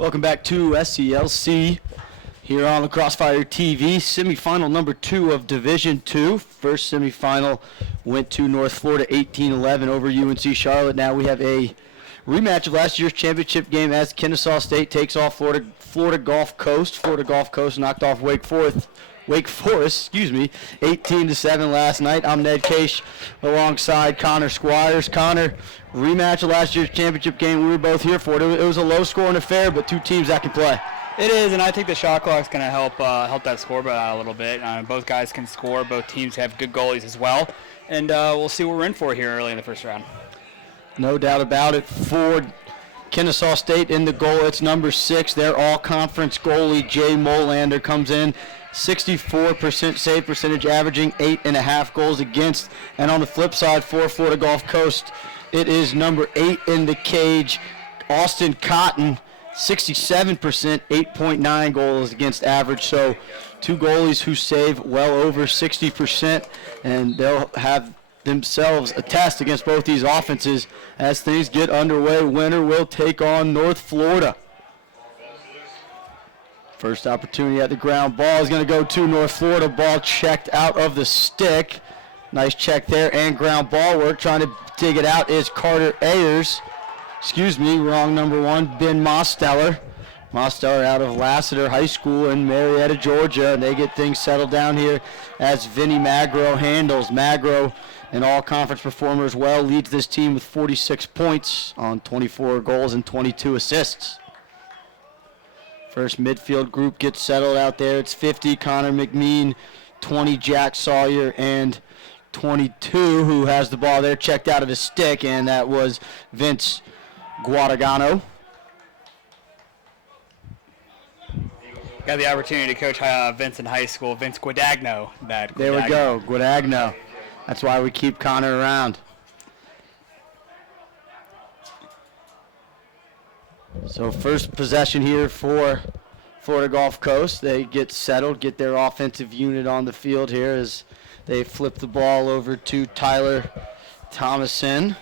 Welcome back to SELC here on the Crossfire TV. Semifinal number 2 of Division II. First semifinal went to North Florida 18-11 over UNC Charlotte. Now we have a rematch of last year's championship game as Kennesaw State takes off Florida Gulf Coast. Florida Gulf Coast knocked off Wake Forest, 18-7 last night. I'm Ned Case alongside Connor Squires. Connor, rematch of last year's championship game. We were both here for it. It was a low-scoring affair, but two teams that can play. It is, and I think the shot clock's going to help that scoreboard out a little bit. Both guys can score. Both teams have good goalies as well, and we'll see what we're in for here early in the first round. No doubt about it. For Kennesaw State in the goal, it's number 6. Their all-conference goalie, Jay Molander, comes in. 64% save percentage, averaging 8.5 goals against. And on the flip side, for Florida Gulf Coast, it is number 8 in the cage, Austin Cotton, 67%, 8.9 goals against average. So two goalies who save well over 60%, and they'll have themselves a test against both these offenses as things get underway. Winner will take on North Florida. First opportunity at the ground. Ball is going to go to North Florida. Ball checked out of the stick. Nice check there and ground ball work. Trying to dig it out is Carter Ayers. Wrong number 1, Ben Mosteller. Mosteller out of Lassiter High School in Marietta, Georgia. And they get things settled down here as Vinny Magro handles. Magro, an all-conference performer as well, leads this team with 46 points on 24 goals and 22 assists. First midfield group gets settled out there. It's 50, Connor McMean, 20, Jack Sawyer, and 22, who has the ball there checked out of his stick, and that was Vince Guadagno. Got the opportunity to coach Vince in high school. Vince Guadagno. There we go, Guadagno. That's why we keep Connor around. So first possession here for Florida Gulf Coast. They get settled, get their offensive unit on the field here as they flip the ball over to Tyler Thomason.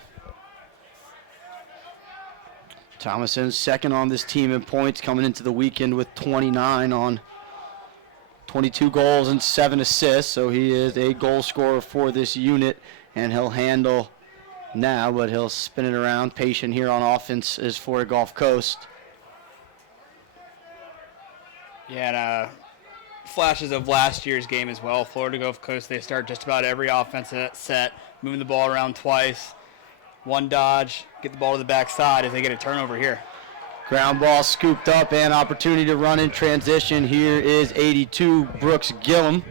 Thomason second on this team in points, coming into the weekend with 29 on 22 goals and 7 assists. So he is a goal scorer for this unit, and he'll handle now, but he'll spin it around. Patient here on offense is for Gulf Coast. Yeah, and flashes of last year's game as well. Florida Gulf Coast, they start just about every offensive set, moving the ball around twice. One dodge, get the ball to the backside as they get a turnover here. Ground ball scooped up and opportunity to run in transition. Here is 82, Brooks Gillum.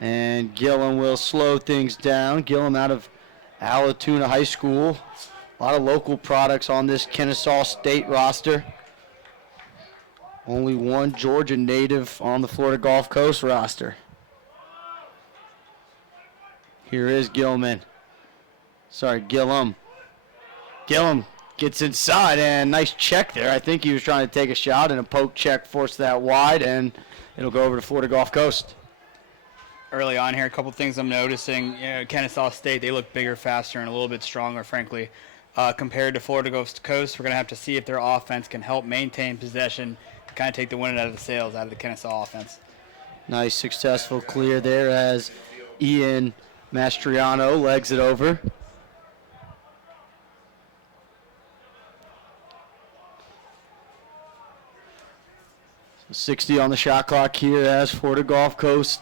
And Gillum will slow things down. Gillum out of Allatoona High School. A lot of local products on this Kennesaw State roster. Only one Georgia native on the Florida Gulf Coast roster. Here is Gillum. Gillum gets inside, and nice check there. I think he was trying to take a shot, and a poke check forced that wide, and it'll go over to Florida Gulf Coast. Early on here, a couple things I'm noticing. Kennesaw State, they look bigger, faster, and a little bit stronger, frankly, compared to Florida Gulf Coast. We're going to have to see if their offense can help maintain possession to kind of take the wind out of the sails out of the Kennesaw offense. Nice successful clear there as Ian Mastriano legs it over. So 60 on the shot clock here as Florida Gulf Coast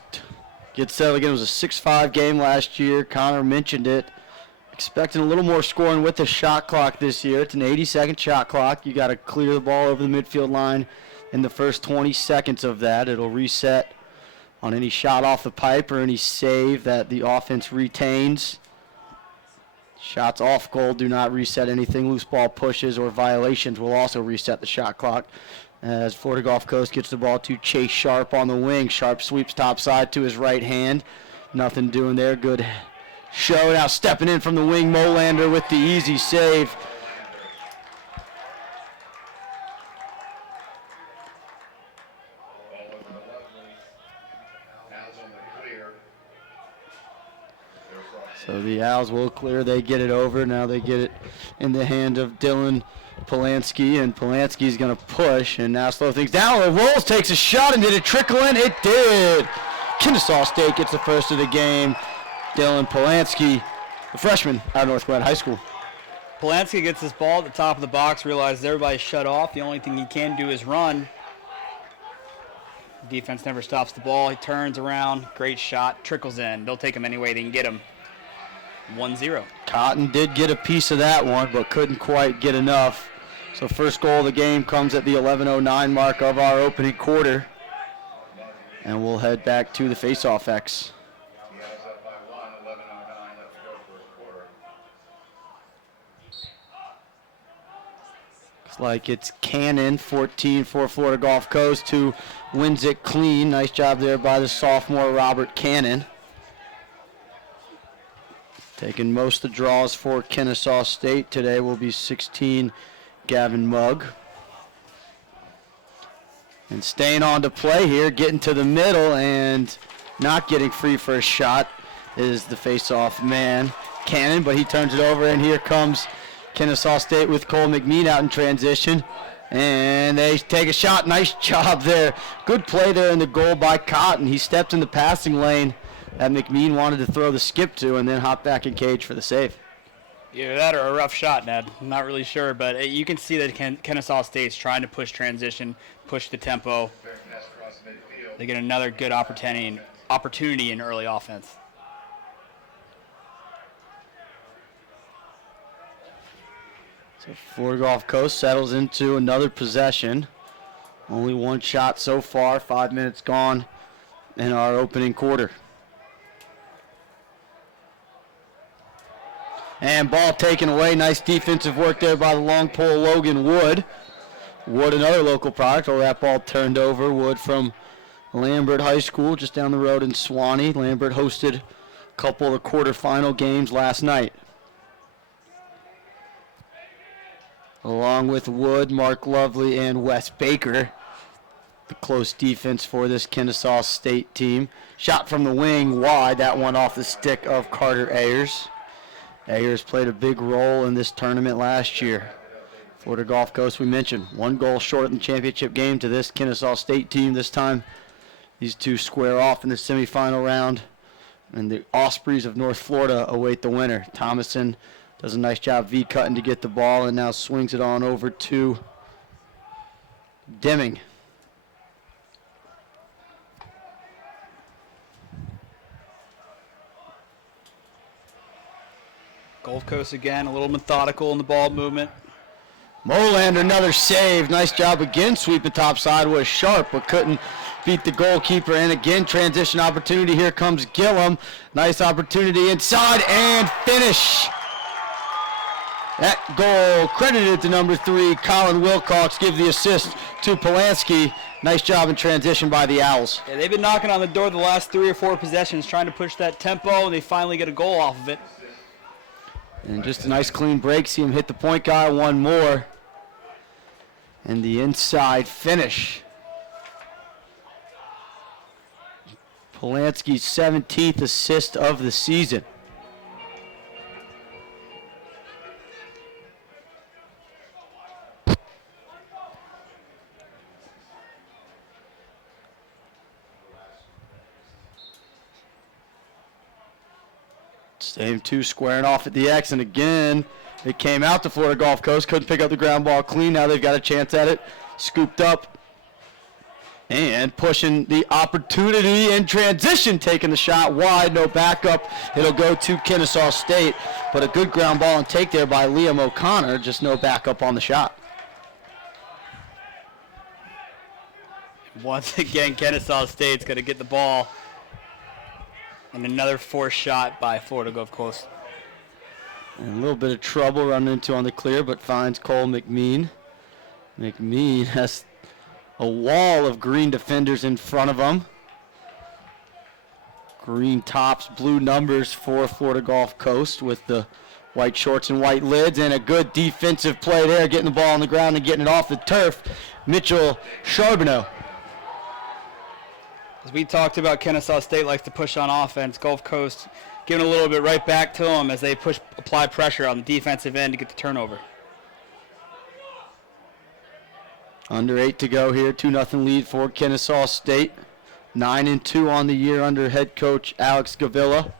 gets settled again. It was a 6-5 game last year. Connor mentioned it. Expecting a little more scoring with the shot clock this year. It's an 80-second shot clock. You got to clear the ball over the midfield line in the first 20 seconds of that. It'll reset on any shot off the pipe or any save that the offense retains. Shots off goal do not reset anything. Loose ball pushes or violations will also reset the shot clock. As Florida Gulf Coast gets the ball to Chase Sharp on the wing. Sharp sweeps topside to his right hand. Nothing doing there. Good show. Now stepping in from the wing, Molander with the easy save. So the Owls will clear. They get it over. Now they get it in the hand of Dylan Polanski, and Polanski's going to push and now slow things down. Rolls, takes a shot, and did it trickle in? It did. Kennesaw State gets the first of the game. Dylan Polanski, a freshman out of North Gwinnett High School. Polanski gets this ball at the top of the box, realizes everybody's shut off. The only thing he can do is run. Defense never stops the ball. He turns around, great shot, trickles in. They'll take him any way they can get him. 1-0. Cotton did get a piece of that one, but couldn't quite get enough. So first goal of the game comes at the 11:09 mark of our opening quarter. And we'll head back to the face-off X. Looks like it's Cannon, 14 for Florida Gulf Coast, who wins it clean. Nice job there by the sophomore Robert Cannon. Taking most of the draws for Kennesaw State today will be 16, Gavin Mugg. And staying on to play here, getting to the middle and not getting free for a shot is the face-off man, Cannon, but he turns it over, and here comes Kennesaw State with Cole McMean out in transition. And they take a shot. Nice job there. Good play there in the goal by Cotton. He stepped in the passing lane that McMean wanted to throw the skip to and then hop back in cage for the save. Either that or a rough shot, Ned. I'm not really sure, but you can see that Kennesaw State's trying to push transition, push the tempo. They get another good opportunity in early offense. So Florida Gulf Coast settles into another possession. Only one shot so far, 5 minutes gone in our opening quarter. And ball taken away. Nice defensive work there by the long pole Logan Wood. Wood, another local product. Oh, that ball turned over. Wood from Lambert High School, just down the road in Swanee. Lambert hosted a couple of the quarterfinal games last night. Along with Wood, Mark Lovely, and Wes Baker. The close defense for this Kennesaw State team. Shot from the wing wide. That one off the stick of Carter Ayers. Ayers played a big role in this tournament last year. Florida Gulf Coast, we mentioned, one goal short in the championship game to this Kennesaw State team. This time, these two square off in the semifinal round. And the Ospreys of North Florida await the winner. Thomason does a nice job V-cutting to get the ball and now swings it on over to Deming. Gulf Coast again, a little methodical in the ball movement. Molander, another save. Nice job again. Sweeping top side was sharp, but couldn't beat the goalkeeper. And again, transition opportunity. Here comes Gillum. Nice opportunity inside and finish. That goal credited to number 3, Colin Wilcox. Give the assist to Polanski. Nice job in transition by the Owls. Yeah, they've been knocking on the door the last 3 or 4 possessions, trying to push that tempo, and they finally get a goal off of it. And just a nice clean break. See him hit the point guy one more. And the inside finish. Polanski's 17th assist of the season. Same two squaring off at the X, and again, it came out to Florida Gulf Coast. Couldn't pick up the ground ball clean. Now they've got a chance at it. Scooped up and pushing the opportunity in transition, taking the shot wide. No backup. It'll go to Kennesaw State, but a good ground ball and take there by Liam O'Connor. Just no backup on the shot. Once again, Kennesaw State's going to get the ball. And another forced shot by Florida Gulf Coast. And a little bit of trouble running into on the clear, but finds Cole McMean. McMean has a wall of green defenders in front of him. Green tops, blue numbers for Florida Gulf Coast with the white shorts and white lids. And a good defensive play there, getting the ball on the ground and getting it off the turf. Mitchell Charbonneau. As we talked about, Kennesaw State likes to push on offense. Gulf Coast giving a little bit right back to them as they apply pressure on the defensive end to get the turnover. Under 8 to go here. 2-0 lead for Kennesaw State. 9-2 on the year under head coach Alex Gavilla.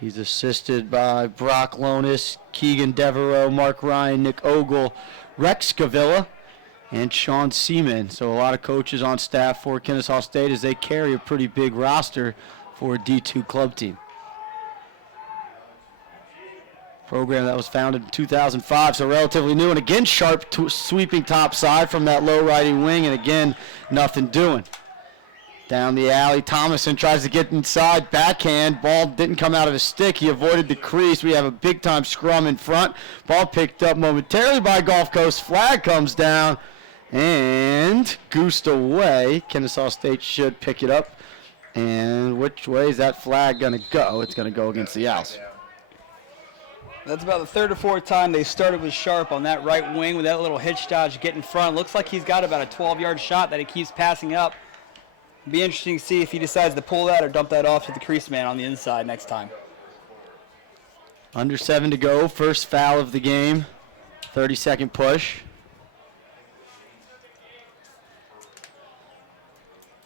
He's assisted by Brock Lonis, Keegan Devereaux, Mark Ryan, Nick Ogle, Rex Gavilla, and Sean Seaman. So a lot of coaches on staff for Kennesaw State as they carry a pretty big roster for a D2 club team. Program that was founded in 2005, so relatively new. And again, sharp sweeping top side from that low righty wing, and again, nothing doing. Down the alley, Thomason tries to get inside, backhand. Ball didn't come out of his stick. He avoided the crease. We have a big-time scrum in front. Ball picked up momentarily by Gulf Coast. Flag comes down and goosed away. Kennesaw State should pick it up. And which way is that flag going to go? It's going to go against the Owls. That's about the third or fourth time they started with Sharp on that right wing with that little hitch dodge to get in front. Looks like he's got about a 12-yard shot that he keeps passing up. It'll be interesting to see if he decides to pull that or dump that off to the crease man on the inside next time. Under 7 to go, first foul of the game, 30-second push.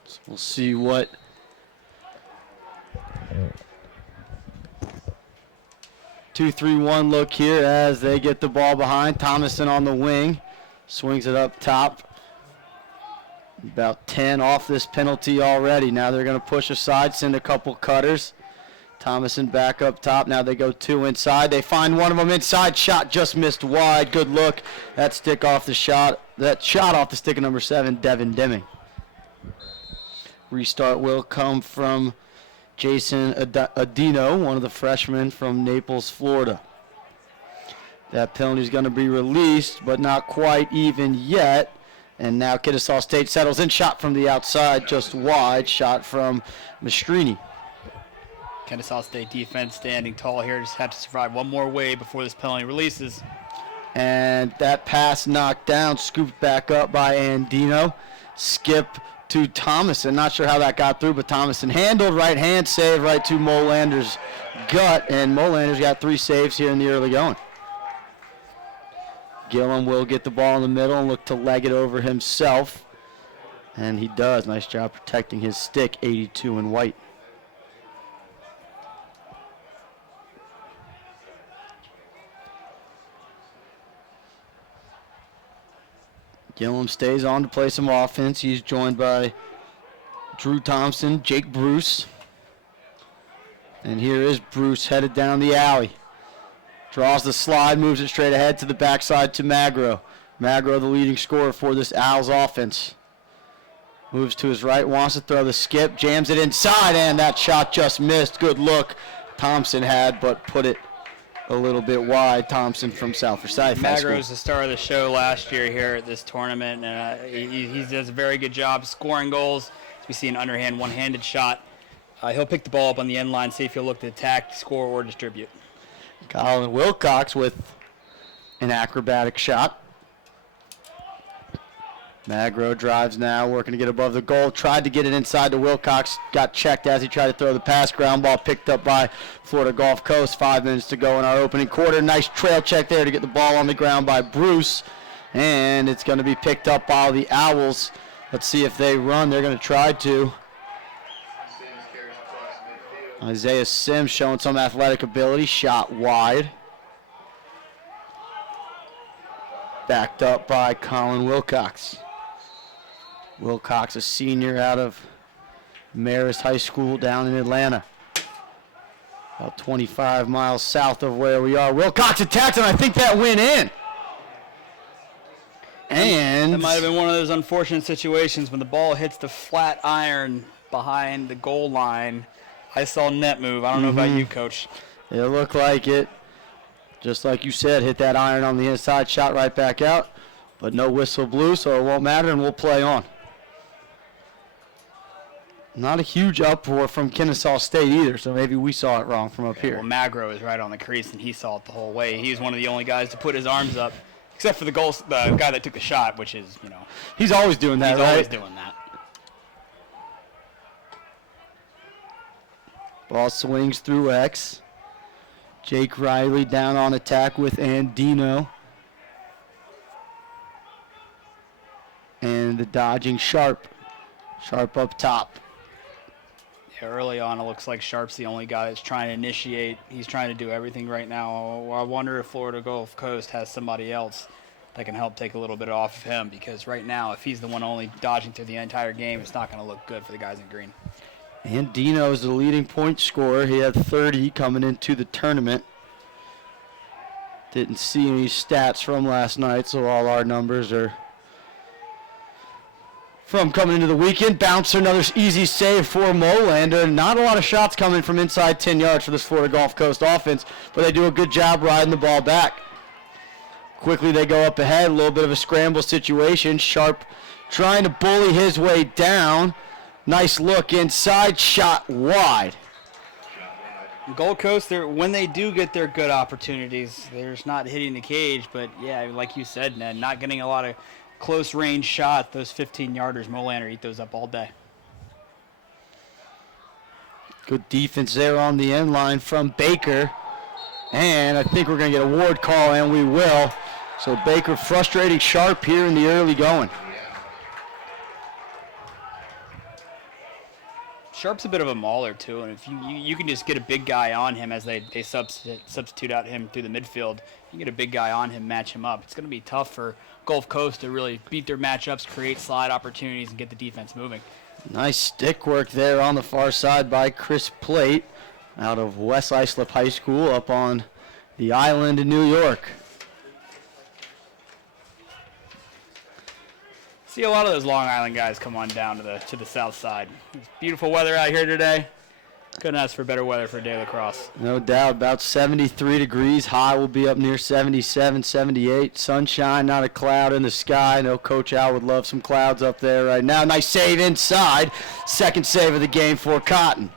So we'll see what 2-3-1 look here as they get the ball behind. Thomason on the wing, swings it up top. About 10 off this penalty already. Now they're going to push aside, send a couple cutters. Thomason back up top. Now they go 2 inside. They find one of them inside. Shot just missed wide. Good look. That stick off the shot. That shot off the stick of number 7, Devin Deming. Restart will come from Jason Adino, one of the freshmen from Naples, Florida. That penalty is going to be released, but not quite even yet. And now Kennesaw State settles in. Shot from the outside, just wide. Shot from Mastrini. Kennesaw State defense standing tall here. Just have to survive one more wave before this penalty releases. And that pass knocked down, scooped back up by Andino. Skip to Thomason. Not sure how that got through, but Thomason handled, right hand save right to Molander's gut. And Molander's got 3 saves here in the early going. Gillum will get the ball in the middle and look to leg it over himself. And he does. Nice job protecting his stick, 82 in white. Gillum stays on to play some offense. He's joined by Drew Thompson, Jake Bruce. And here is Bruce headed down the alley. Draws the slide, moves it straight ahead to the backside to Magro. Magro, the leading scorer for this Owls offense. Moves to his right, wants to throw the skip, jams it inside, and that shot just missed. Good look Thompson had, but put it a little bit wide. Thompson from South Forsyth High School. Magro was the star of the show last year here at this tournament, and he does a very good job scoring goals. As we see an underhand, one-handed shot. He'll pick the ball up on the end line, see if he'll look to attack, score, or distribute. Colin Wilcox with an acrobatic shot. Magro drives now, working to get above the goal. Tried to get it inside to Wilcox. Got checked as he tried to throw the pass. Ground ball picked up by Florida Gulf Coast. 5 minutes to go in our opening quarter. Nice trail check there to get the ball on the ground by Bruce. And it's going to be picked up by the Owls. Let's see if they run. They're going to try to. Isaiah Sims showing some athletic ability. Shot wide. Backed up by Colin Wilcox. Wilcox, a senior out of Marist High School down in Atlanta. About 25 miles south of where we are. Wilcox attacks, and I think that went in. And that might have been one of those unfortunate situations when the ball hits the flat iron behind the goal line. I saw net move. I don't know about you, Coach. It looked like it. Just like you said, hit that iron on the inside, shot right back out. But no whistle blew, so it won't matter, and we'll play on. Not a huge uproar from Kennesaw State either, so maybe we saw it wrong from up here. Well, Magro is right on the crease, and he saw it the whole way. He was one of the only guys to put his arms up, except for the guy that took the shot, which is, He's always doing that, right? He's always doing that. Ball swings through X. Jake Riley down on attack with Andino. And the dodging Sharp. Sharp up top. Yeah, early on, it looks like Sharp's the only guy that's trying to initiate. He's trying to do everything right now. I wonder if Florida Gulf Coast has somebody else that can help take a little bit off of him, because right now, if he's the one only dodging through the entire game, it's not going to look good for the guys in green. And Dino is the leading point scorer. He had 30 coming into the tournament. Didn't see any stats from last night, so all our numbers are from coming into the weekend. Bouncer, another easy save for Molander. Not a lot of shots coming from inside 10 yards for this Florida Gulf Coast offense, but they do a good job riding the ball back. Quickly they go up ahead, a little bit of a scramble situation. Sharp trying to bully his way down. Nice look inside, shot wide. Gold Coast, when they do get their good opportunities, they're just not hitting the cage. But, yeah, like you said, Ned, not getting a lot of close-range shots. Those 15-yarders, Molander eat those up all day. Good defense there on the end line from Baker. And I think we're going to get a ward call, and we will. So Baker frustrating Sharp here in the early going. Sharp's a bit of a mauler, too, and if you can just get a big guy on him as they substitute out him through the midfield, you get a big guy on him, match him up. It's going to be tough for Gulf Coast to really beat their matchups, create slide opportunities, and get the defense moving. Nice stick work there on the far side by Chris Plate out of West Islip High School up on the island in New York. See a lot of those Long Island guys come on down to the south side. It's beautiful weather out here today. Couldn't ask for better weather for a day of lacrosse. No doubt. About 73 degrees. High will be up near 77, 78. Sunshine, not a cloud in the sky. No, Coach Al would love some clouds up there right now. Nice save inside. Second save of the game for Cotton.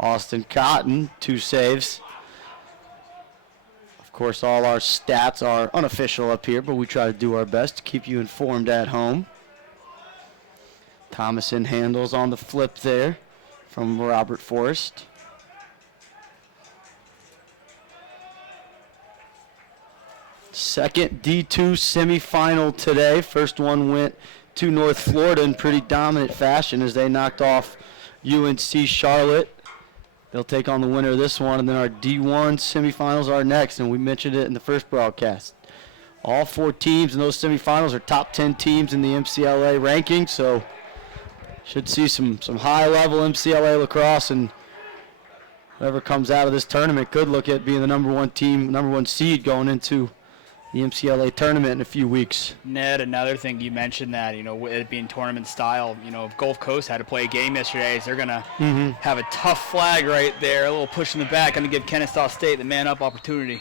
Austin Cotton, 2 saves. Of course, all our stats are unofficial up here, but we try to do our best to keep you informed at home. Thomason handles on the flip there from Robert Forrest. Second D2 semifinal today. First one went to North Florida in pretty dominant fashion as they knocked off UNC Charlotte. They'll take on the winner of this one, and then our D1 semifinals are next, and we mentioned it in the first broadcast. All 4 teams in those semifinals are top 10 teams in the MCLA ranking, so should see some high-level MCLA lacrosse, and whoever comes out of this tournament could look at being the number 1 team, number 1 seed going into the MCLA tournament in a few weeks. Ned, another thing you mentioned that, with it being tournament style, if Gulf Coast had to play a game yesterday, they're going to have a tough flag right there, a little push in the back, going to give Kennesaw State the man-up opportunity.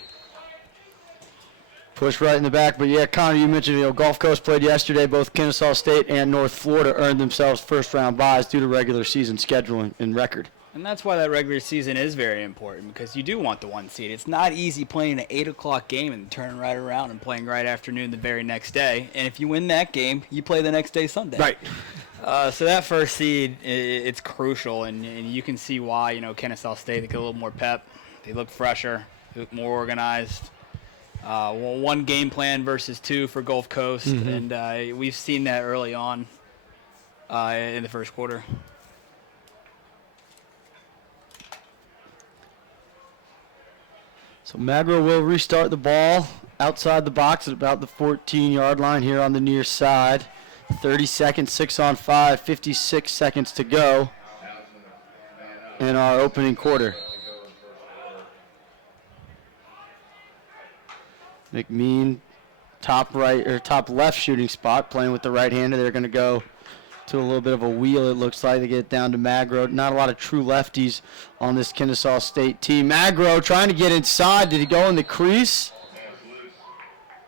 Push right in the back, but yeah, Connor, you mentioned, Gulf Coast played yesterday. Both Kennesaw State and North Florida earned themselves first-round byes due to regular season scheduling and record. And that's why that regular season is very important, because you do want the 1 seed. It's not easy playing an 8 o'clock game and turning right around and playing right afternoon the very next day. And if you win that game, you play the next day Sunday. Right. So that first seed, it's crucial, and you can see why, Kennesaw State, they get a little more pep. They look fresher, they look more organized. 1 game plan versus 2 for Gulf Coast, and we've seen that early on in the first quarter. So Magro will restart the ball outside the box at about the 14-yard line here on the near side. 30 seconds, 6 on 5, 56 seconds to go in our opening quarter. McMean, top left shooting spot, playing with the right-hander. They're going to go to a little bit of a wheel, it looks like. They get down to Magro. Not a lot of true lefties on this Kennesaw State team. Magro trying to get inside. Did he go in the crease?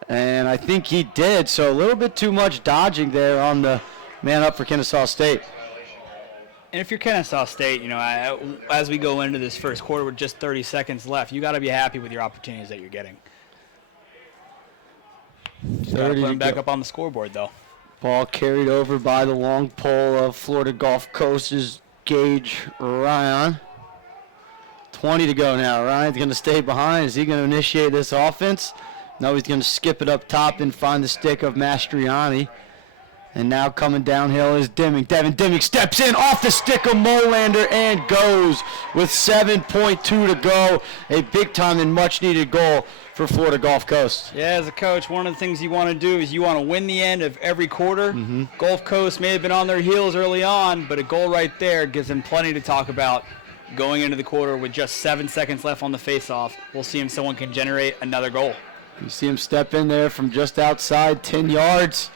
And I think he did. So a little bit too much dodging there on the man up for Kennesaw State. And if you're Kennesaw State, as we go into this first quarter with just 30 seconds left, you got to be happy with your opportunities that you're getting. Just got to put them back up on the scoreboard, though. Ball carried over by the long pole of Florida Gulf Coast's Gage Ryan. 20 to go now. Ryan's going to stay behind. Is he going to initiate this offense? No, he's going to skip it up top and find the stick of Mastriani. And now coming downhill is Deming. Devin Deming steps in off the stick of Molander and goes with 7.2 to go. A big-time and much-needed goal for Florida Gulf Coast. Yeah, as a coach, one of the things you want to do is you want to win the end of every quarter. Gulf Coast may have been on their heels early on, but a goal right there gives them plenty to talk about going into the quarter with just 7 seconds left on the face-off. We'll see if someone can generate another goal. You see him step in there from just outside 10 yards.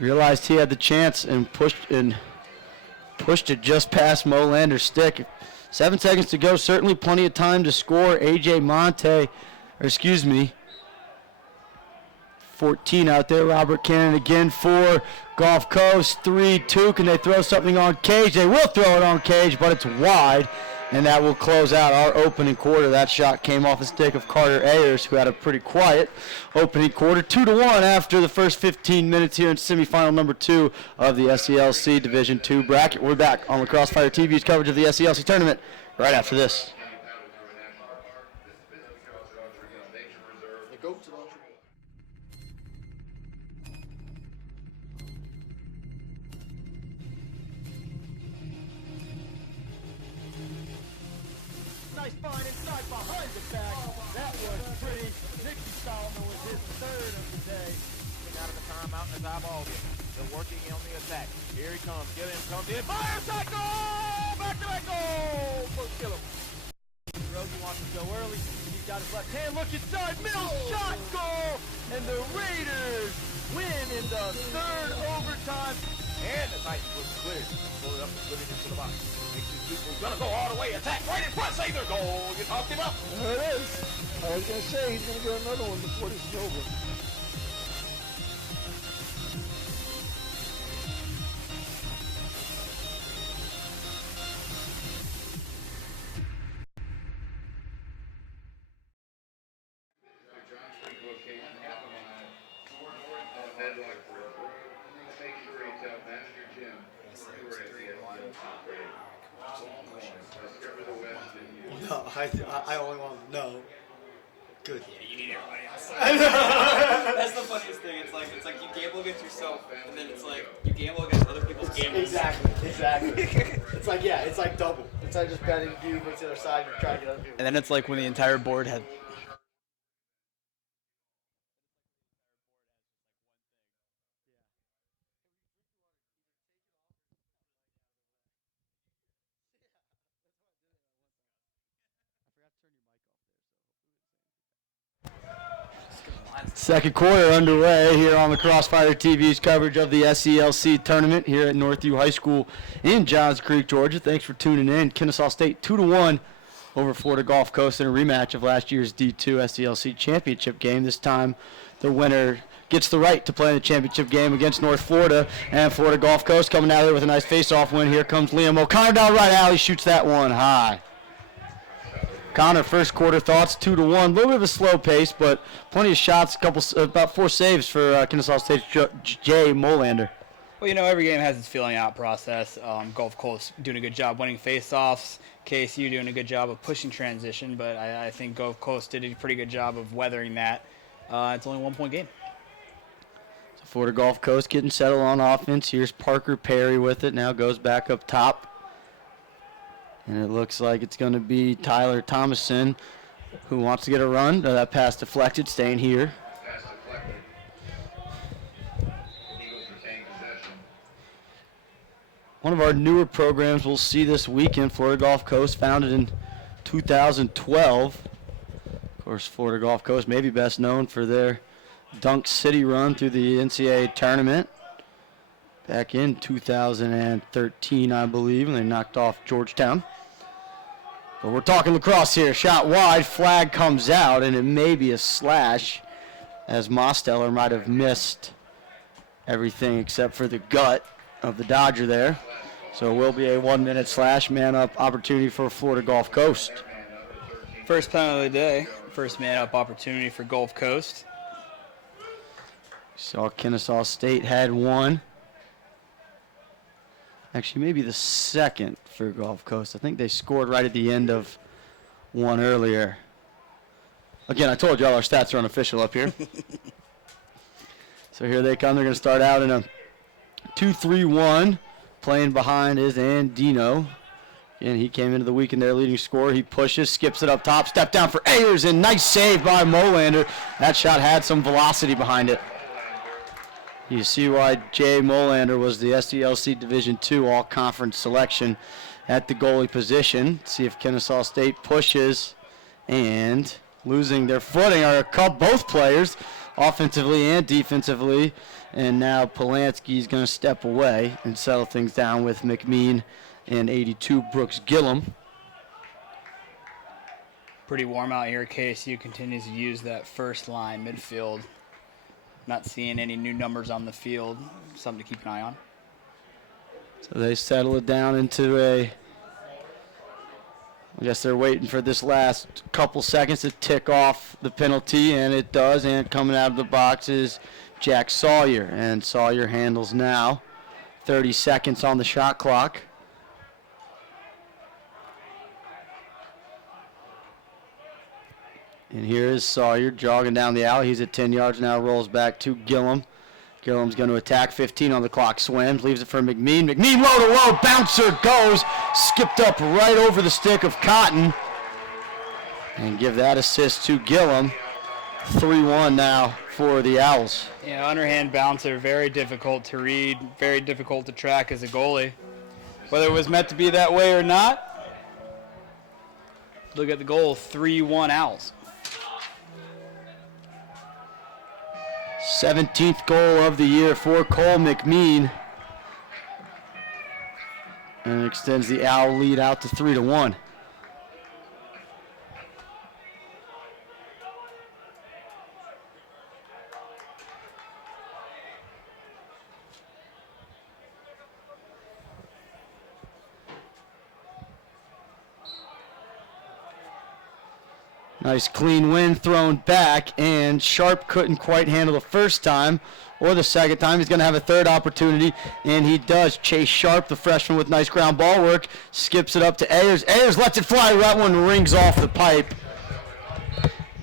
Realized he had the chance and pushed it just past Molander's stick. 7 seconds to go, certainly plenty of time to score. AJ Monte, 14 out there. Robert Cannon again for Gulf Coast. 3-2. Can they throw something on Cage? They will throw it on Cage, but it's wide. And that will close out our opening quarter. That shot came off the stick of Carter Ayers, who had a pretty quiet opening quarter. 2-1 after the first 15 minutes here in semifinal number 2 of the SELC Division II bracket. We're back on La Crossfire TV's coverage of the SELC tournament right after this. Nice find inside behind the back. That was pretty. Nicky Solomon with his third of the day. Out of the timeout as eyeballed it. They're working on the attack. Here he comes. Gilliam comes in. Fire attack goal! Back-to-back goal! First Gilliam. Rosie wants to go early. He's got his left hand. Look inside. Middle shot goal. And the Raiders win in the third overtime. And the Titans was cleared. Pull it up and put it into the box. Makes these people gonna go all the way. Attack right in front. Save their goal. You talked him up. There it is. I was going to say he's going to get another one before this is over. No, I only want to know. Good. Yeah, you need everybody else. That's the funniest thing. It's like you gamble against yourself, and then it's like you gamble against other people's gambles. Exactly. It's like, yeah, it's like double. It's like just betting you versus the other side and trying to get other people. And then it's like when the entire board had Second quarter underway here on the Crossfire TV's coverage of the SELC tournament here at Northview High School in Johns Creek, Georgia. Thanks for tuning in. Kennesaw State 2-1 over Florida Gulf Coast in a rematch of last year's D2 SELC championship game. This time the winner gets the right to play in the championship game against North Florida, and Florida Gulf Coast coming out there with a nice face-off win. Here comes Liam O'Connor down right alley, shoots that one high. Connor, first quarter thoughts, 2-1. A little bit of a slow pace, but plenty of shots, about 4 saves for Kennesaw State's Jay Molander. Well, you know, every game has its feeling out process. Gulf Coast doing a good job winning face-offs. KSU doing a good job of pushing transition, but I think Gulf Coast did a pretty good job of weathering that. It's only a 1-point game. So Florida Gulf Coast getting settled on offense. Here's Parker Perry with it. Now goes back up top. And it looks like it's going to be Tyler Thomason who wants to get a run. That pass deflected, staying here. One of our newer programs we'll see this weekend, Florida Gulf Coast, founded in 2012. Of course, Florida Gulf Coast may be best known for their Dunk City run through the NCAA tournament back in 2013, I believe, and they knocked off Georgetown. But we're talking lacrosse here. Shot wide, flag comes out, and it may be a slash, as Mosteller might have missed everything except for the gut of the Dodger there. So it will be a 1-minute slash, man-up opportunity for Florida Gulf Coast. First penalty of the day. First man-up opportunity for Gulf Coast. Saw Kennesaw State had one. Actually, maybe the second for Gulf Coast. I think they scored right at the end of one earlier. Again, I told y'all our stats are unofficial up here. So here they come. They're going to start out in a 2-3-1. Playing behind is Andino. And he came into the weekend their leading scorer. He pushes, skips it up top, step down for Ayers, and nice save by Molander. That shot had some velocity behind it. You see why Jay Molander was the SELC Division II All-Conference selection at the goalie position. See if Kennesaw State pushes, and losing their footing are both players, offensively and defensively. And now Polanski's going to step away and settle things down with McMean and 82 Brooks Gillum. Pretty warm out here. KSU continues to use that first line midfield. Not seeing any new numbers on the field. Something to keep an eye on. So they settle it down into I guess they're waiting for this last couple seconds to tick off the penalty, and it does. And coming out of the box is Jack Sawyer. And Sawyer handles now. 30 seconds on the shot clock. And here is Sawyer jogging down the alley. He's at 10 yards now, rolls back to Gillum. Gillum's going to attack, 15 on the clock, swims, leaves it for McMean. McMean low to low, bouncer goes, skipped up right over the stick of Cotton. And give that assist to Gillum. 3-1 now for the Owls. Yeah, underhand bouncer, very difficult to read, very difficult to track as a goalie. Whether it was meant to be that way or not, look at the goal, 3-1 Owls. 17th goal of the year for Cole McMean. And it extends the Owl lead out to 3-1. Nice clean win thrown back, and Sharp couldn't quite handle the first time or the second time. He's going to have a third opportunity, and he does. Chase Sharp, the freshman, with nice ground ball work, skips it up to Ayers. Ayers lets it fly. That one rings off the pipe.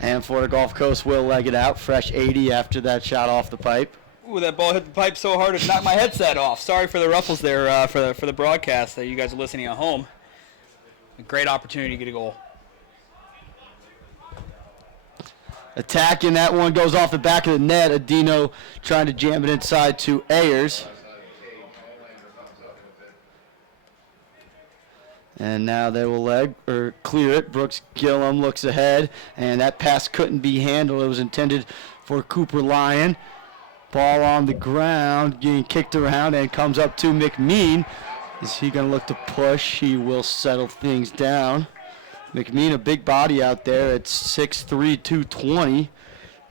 And Florida Gulf Coast will leg it out. Fresh 80 after that shot off the pipe. Ooh, that ball hit the pipe so hard it knocked my headset off. Sorry for the ruffles there for the broadcast that you guys are listening at home. A great opportunity to get a goal. Attacking, that one goes off the back of the net. Adino trying to jam it inside to Ayers. And now they will clear it. Brooks Gillum looks ahead, and that pass couldn't be handled. It was intended for Cooper Lyon. Ball on the ground, getting kicked around, and comes up to McMean. Is he going to look to push? He will settle things down. McMean, a big body out there at 6'3", 220,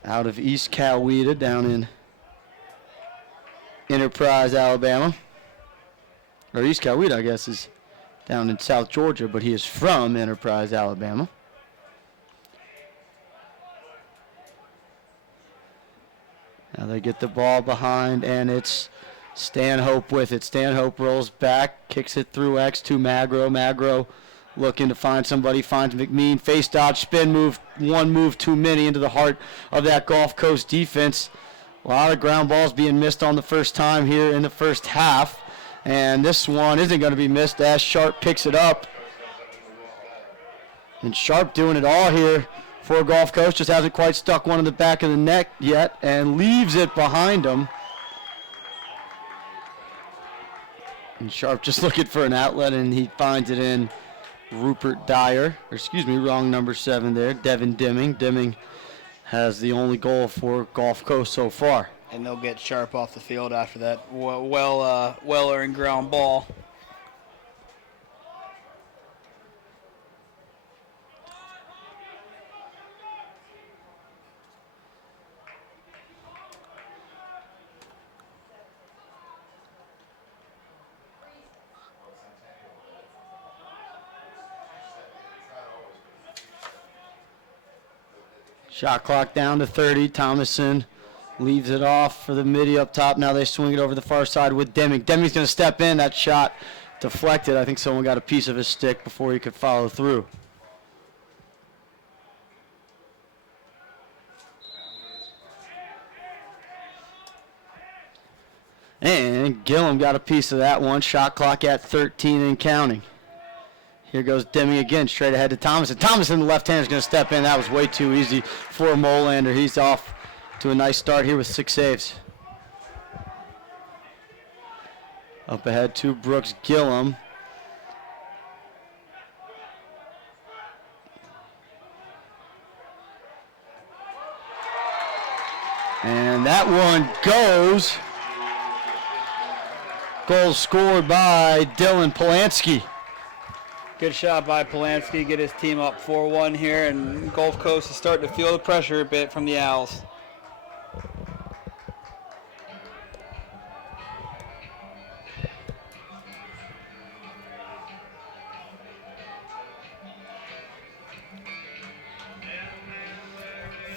out of East Coweta down in Enterprise, Alabama. Or East Coweta, I guess, is down in South Georgia, but he is from Enterprise, Alabama. Now they get the ball behind, and it's Stanhope with it. Stanhope rolls back, kicks it through X to Magro. Magro looking to find somebody, finds McMean. Face dodge, spin move, one move too many into the heart of that Gulf Coast defense. A lot of ground balls being missed on the first time here in the first half. And this one isn't going to be missed as Sharp picks it up. And Sharp doing it all here for Gulf Coast. Just hasn't quite stuck one in the back of the net yet and leaves it behind him. And Sharp just looking for an outlet, and he finds it in Rupert Dyer. Or excuse me, wrong number 7 there. Devin Dimming. Dimming has the only goal for Gulf Coast so far. And they'll get Sharp off the field after that well-earned ground ball. Shot clock down to 30. Thomason leaves it off for the midi up top. Now they swing it over the far side with Deming. Deming's going to step in. That shot deflected. I think someone got a piece of his stick before he could follow through. And Gillum got a piece of that one. Shot clock at 13 and counting. Here goes Demi again, straight ahead to Thomason. Thomason, the left hand, is going to step in. That was way too easy for Molander. He's off to a nice start here with 6 saves. Up ahead to Brooks Gillum. And that one goes. Goal scored by Dylan Polanski. Good shot by Polanski. Get his team up 4-1 here, and Gulf Coast is starting to feel the pressure a bit from the Owls.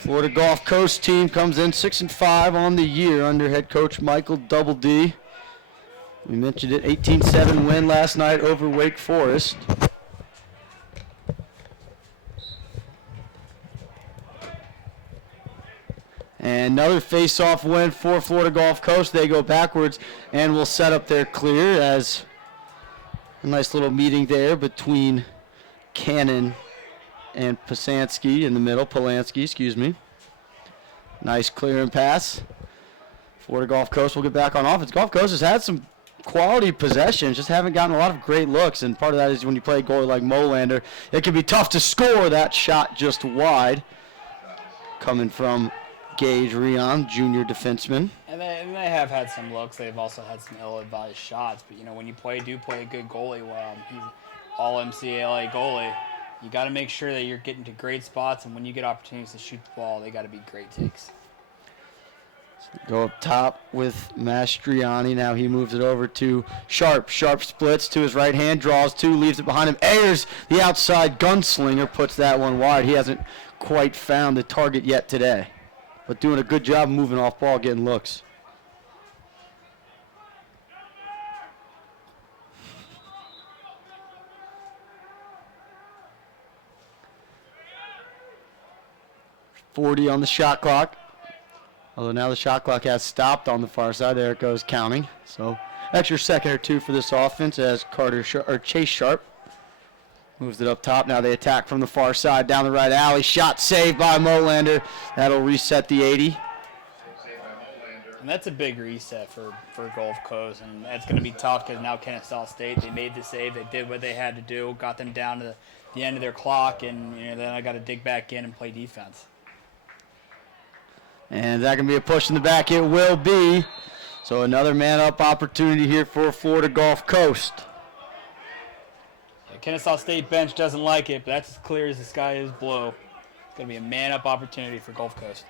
Florida Gulf Coast team comes in 6-5 on the year under head coach Michael Double D. We mentioned it, 18-7 win last night over Wake Forest. And another face-off win for Florida Gulf Coast. They go backwards and will set up their clear as a nice little meeting there between Cannon and Polanski in the middle. Polanski, excuse me. Nice clear and pass. Florida Gulf Coast will get back on offense. Gulf Coast has had some quality possessions, just haven't gotten a lot of great looks, and part of that is when you play a goalie like Molander, it can be tough to score. That shot just wide, coming from Gage Rion, junior defenseman. And they have had some looks. They've also had some ill-advised shots. But, you know, when you do play a good goalie, he's all MCAA goalie, you got to make sure that you're getting to great spots, and when you get opportunities to shoot the ball, they got to be great takes. Go up top with Mastriani. Now he moves it over to Sharp. Sharp splits to his right hand, draws 2, leaves it behind him. Ayers, the outside gunslinger, puts that one wide. He hasn't quite found the target yet today, but doing a good job moving off ball, getting looks. .40 on the shot clock. Although now the shot clock has stopped on the far side. There it goes, counting. So extra second or two for this offense as Chase Sharp moves it up top. Now they attack from the far side down the right alley. Shot saved by Molander. That'll reset the 80. And that's a big reset for Gulf Coast, and that's going to be tough because now Kennesaw State, they made the save. They did what they had to do, got them down to the end of their clock, and then I got to dig back in and play defense. And that can be a push in the back. It will be. So another man-up opportunity here for Florida Gulf Coast. The Kennesaw State bench doesn't like it, but that's as clear as the sky is blue. It's going to be a man-up opportunity for Gulf Coast.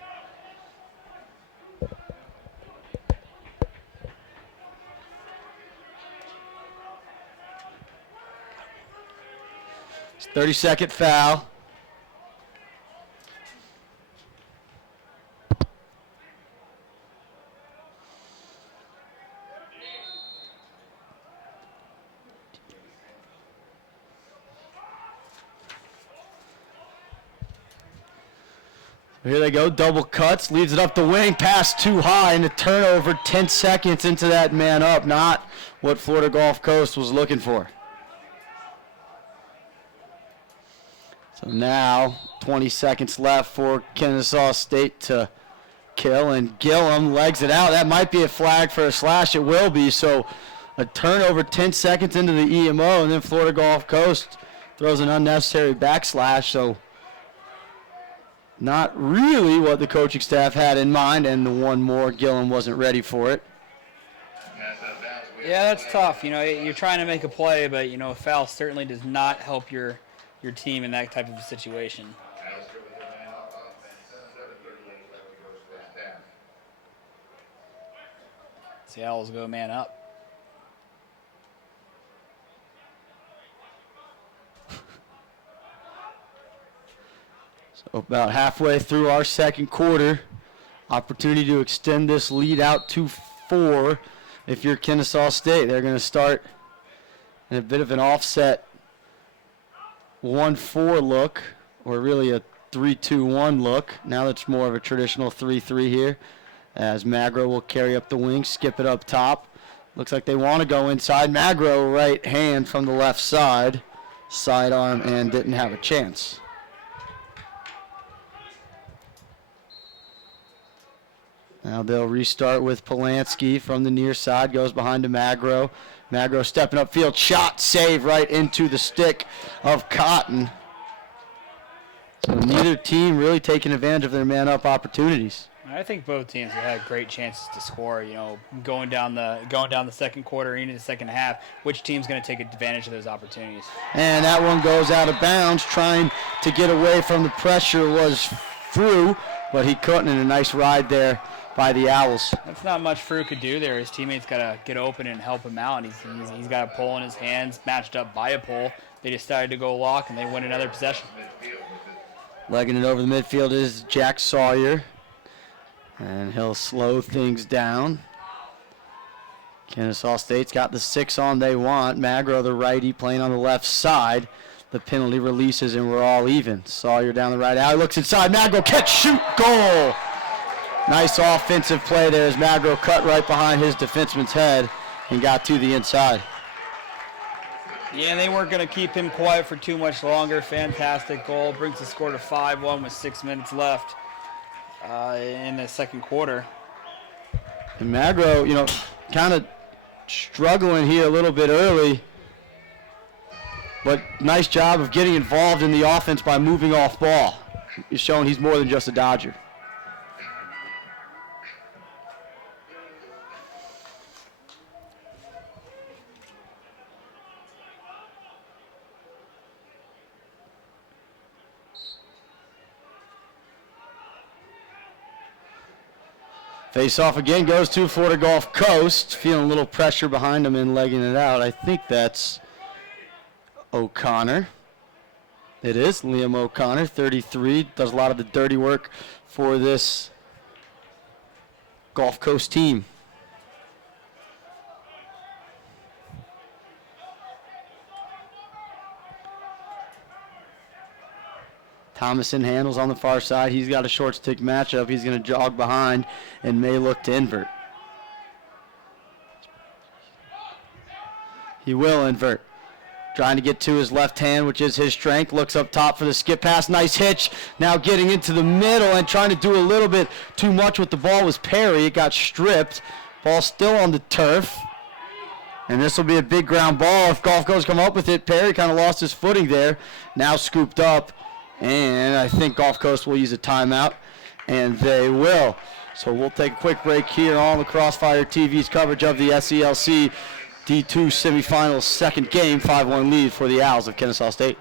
It's 30-second foul. Here they go, double cuts, leaves it up the wing, pass too high, and a turnover 10 seconds into that man up. Not what Florida Gulf Coast was looking for. So now 20 seconds left for Kennesaw State to kill, and Gillum legs it out. That might be a flag for a slash. It will be. So a turnover 10 seconds into the EMO, and then Florida Gulf Coast throws an unnecessary backslash. So not really what the coaching staff had in mind, and the one more, Gillum wasn't ready for it. Yeah, that's tough. You're trying to make a play, but, a foul certainly does not help your team in that type of a situation. The Owls go man up. About halfway through our second quarter, opportunity to extend this lead out to 4 if you're Kennesaw State. They're going to start in a bit of an offset 1-4 look, or really a 3-2-1 look. Now it's more of a traditional 3-3 here as Magro will carry up the wing, skip it up top. Looks like they want to go inside. Magro, right hand from the left side. Sidearm and didn't have a chance. Now they'll restart with Polanski from the near side. Goes behind to Magro. Magro stepping upfield. Shot, save right into the stick of Cotton. So neither team really taking advantage of their man-up opportunities. I think both teams have had great chances to score. You know, going down the second quarter into the second half, which team's going to take advantage of those opportunities? And that one goes out of bounds. Trying to get away from the pressure was through, but he couldn't. And a nice ride there by the Owls. That's not much Frew could do there. His teammates got to get open and help him out. And he's got a pole in his hands, matched up by a pole. They decided to go lock, and they win another possession. Legging it over the midfield is Jack Sawyer. And he'll slow things down. Kennesaw State's got the 6 on they want. Magro, the righty, playing on the left side. The penalty releases, and we're all even. Sawyer down the right alley, looks inside. Magro, catch, shoot, goal! Nice offensive play there as Magro cut right behind his defenseman's head and got to the inside. Yeah, they weren't going to keep him quiet for too much longer. Fantastic goal. Brings the score to 5-1 with 6 minutes left in the second quarter. And Magro, you know, kind of struggling here a little bit early. But nice job of getting involved in the offense by moving off ball. He's showing he's more than just a Dodger. Face off again, goes to Florida Gulf Coast. Feeling a little pressure behind him and legging it out. I think that's O'Connor. It is Liam O'Connor, 33. Does a lot of the dirty work for this Gulf Coast team. Thomason handles on the far side. He's got a short stick matchup. He's going to jog behind and may look to invert. He will invert. Trying to get to his left hand, which is his strength. Looks up top for the skip pass. Nice hitch. Now getting into the middle and trying to do a little bit too much with the ball was Perry. It got stripped. Ball still on the turf. And this will be a big ground ball. If Gulf Coast come up with it, Perry kind of lost his footing there. Now scooped up. And I think Gulf Coast will use a timeout, and they will. So we'll take a quick break here on the Crossfire TV's coverage of the SELC D2 Semifinals second game, 5-1 lead for the Owls of Kennesaw State.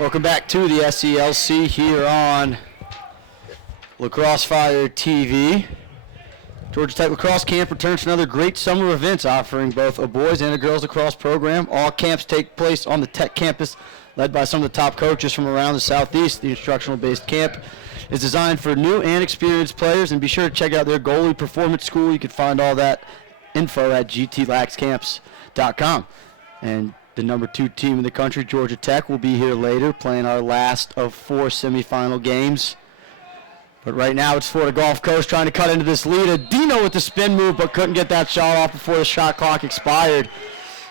Welcome back to the SELC here on Lacrosse Fire TV. Georgia Tech Lacrosse Camp returns to another great summer events offering both a boys and a girls lacrosse program. All camps take place on the Tech campus, led by some of the top coaches from around the Southeast. The instructional-based camp is designed for new and experienced players, and be sure to check out their goalie performance school. You can find all that info at gtlaxcamps.com. And the number 2 team in the country, Georgia Tech, will be here later playing our last of 4 semifinal games. But right now it's Florida Gulf Coast trying to cut into this lead. Adino with the spin move, but couldn't get that shot off before the shot clock expired.